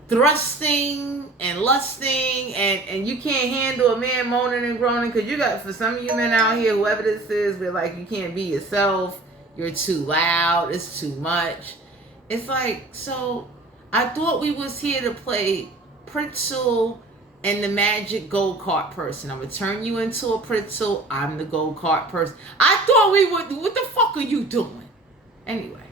thrusting and lusting and you can't handle a man moaning and groaning, because you got, for some of you men out here, whoever this is, we're like, you can't be yourself, you're too loud, it's too much. It's like, so I thought we was here to play Pritzel and the magic go-kart person. I'm gonna turn you into a Pritzel, I'm the go-kart person. I thought we would, what the fuck are you doing? Anyway.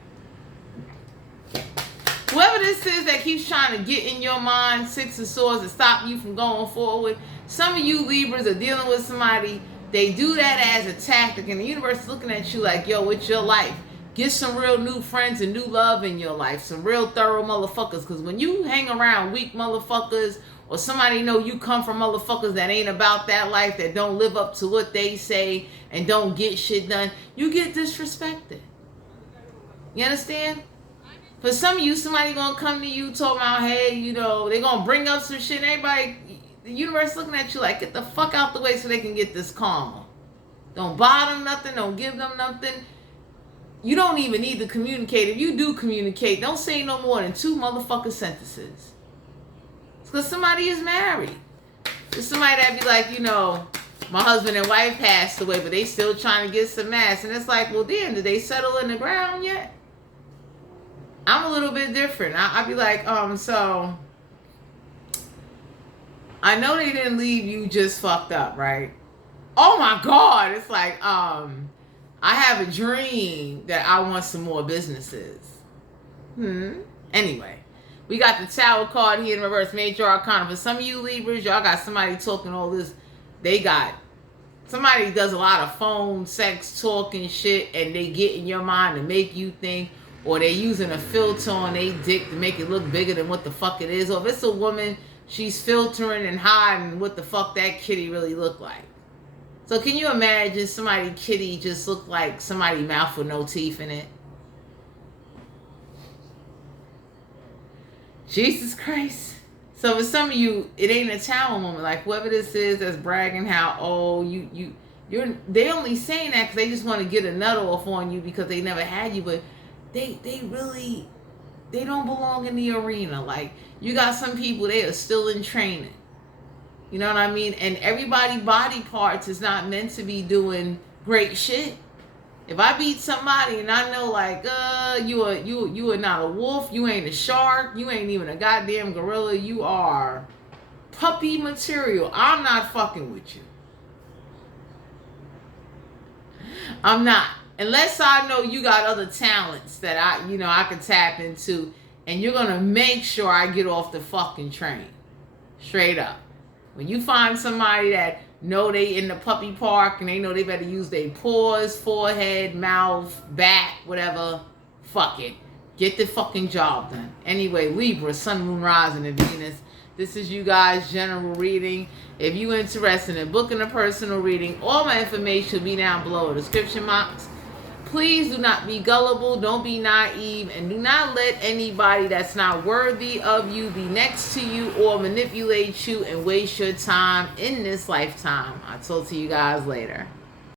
Whoever this is that keeps trying to get in your mind, Six of Swords, to stop you from going forward. Some of you Libras are dealing with somebody, they do that as a tactic, and the universe is looking at you like, yo, what's your life? Get some real new friends and new love in your life. Some real thorough motherfuckers. Because when you hang around weak motherfuckers, or somebody know you come from motherfuckers that ain't about that life, that don't live up to what they say, and don't get shit done, you get disrespected. You understand? For some of you, somebody gonna come to you talking about, hey, you know, they gonna bring up some shit. Everybody, the universe looking at you like, get the fuck out the way so they can get this karma. Don't buy them nothing. Don't give them nothing. You don't even need to communicate. If you do communicate, don't say no more than 2 motherfucking sentences. It's because somebody is married. It's somebody that be like, you know, my husband and wife passed away, but they still trying to get some ass. And it's like, well, damn, did they settle in the ground yet? I'm a little bit different. I'll be like, so I know they didn't leave you just fucked up, right? Oh my God. It's like, I have a dream that I want some more businesses. Anyway, we got the Tower card here in reverse, Major Arcana. For some of you Libras, y'all got somebody talking all this. They got somebody does a lot of phone, sex, talking shit, and they get in your mind to make you think, or they using a filter on their dick to make it look bigger than what the fuck it is. Or if it's a woman, she's filtering and hiding what the fuck that kitty really look like. So can you imagine somebody kitty just look like somebody's mouth with no teeth in it? Jesus Christ. So for some of you, it ain't a Tower moment. Like whoever this is that's bragging how, oh, they only saying that because they just want to get a nut off on you because they never had you, but they don't belong in the arena. Like you got some people, they are still in training. You know what I mean? And everybody body parts is not meant to be doing great shit. If I beat somebody and I know like, you are not a wolf, you ain't a shark, you ain't even a goddamn gorilla, you are puppy material. I'm not fucking with you. I'm not. Unless I know you got other talents that I can tap into, and you're gonna make sure I get off the fucking train. Straight up. When you find somebody that know they in the puppy park and they know they better use their paws, forehead, mouth, back, whatever, fuck it. Get the fucking job done. Anyway, Libra, Sun, Moon, Rising, and Venus. This is you guys' general reading. If you interested in booking a personal reading, all my information will be down below in the description box. Please do not be gullible, don't be naive, and do not let anybody that's not worthy of you be next to you or manipulate you and waste your time in this lifetime. I'll talk to you guys later.